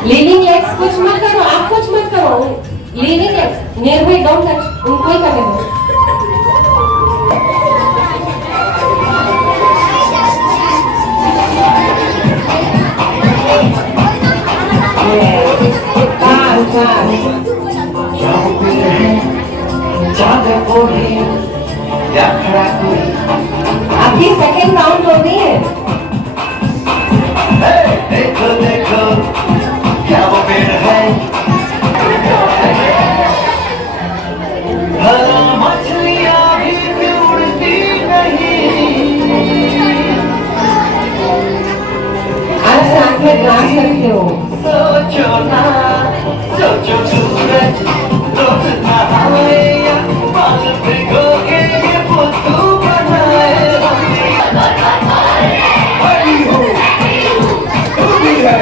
लिविंग लेग्स कुछ मत करो, आप कुछ मत करो। लिविंग लेग्स निर्भय डोंट टच, उनको ही करने दो। आपकी सेकेंड राउंड हो गई है। देखो देखो क्या वो पेड़ है, मछलियाँ भी उड़ती नहीं। आज साथ में गा सकते हो। सोचो ना, सोचो सूरज रोज नहाए, बाल भिगो के ये बुद्धू बनाए। बड़ी हो तू भी है,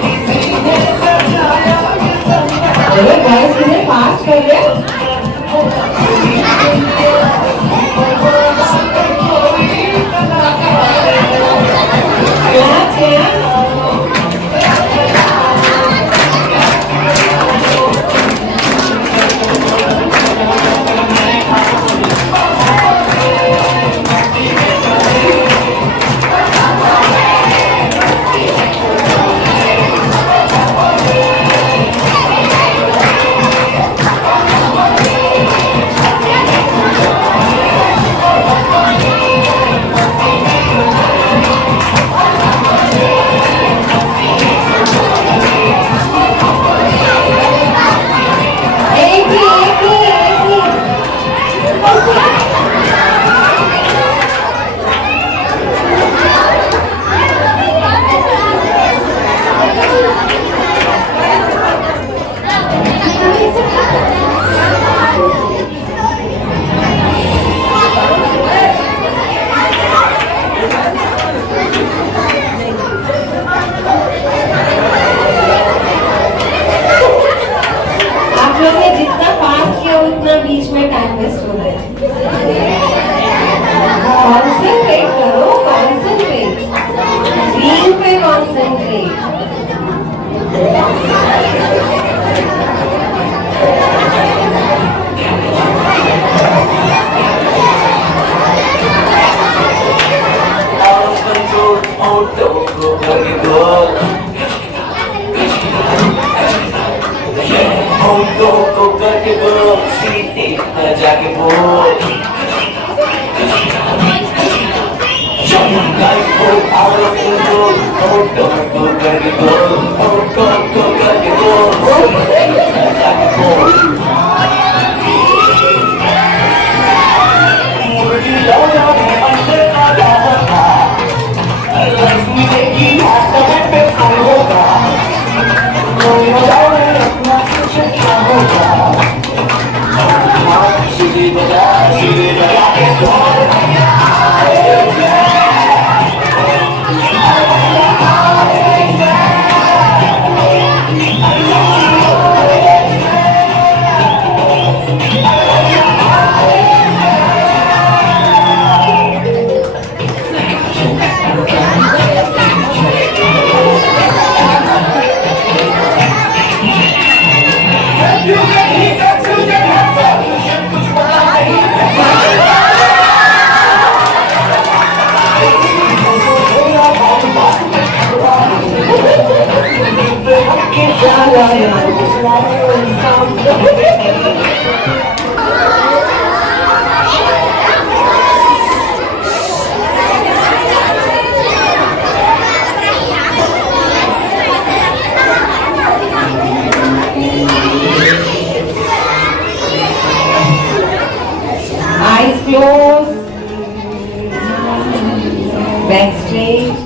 किसी ने सजाया ये संसार। अरे गाइस कितने फास्ट कर रहे हो। क्लास है को करके बोल सीधे जाके बोल लाइफ को आउट ऑफ कंट्रोल को करके बोल को करके बोल जाके बोल मुर्गी लौटा में अंदर आ जाता लक्ष्मी देगी हाथ पे कौन होगा कोई बताओ अपना कुछ क्या होगा सीधी बजा के बोल Eyes closed. Back straight.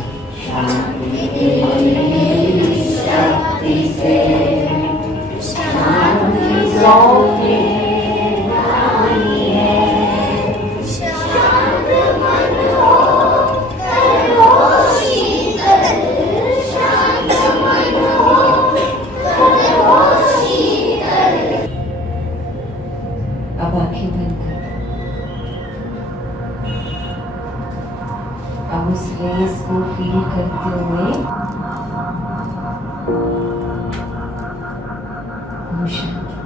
अब आंखें बंद कर। अब उस रेस को फील करते हुए ओम शांति।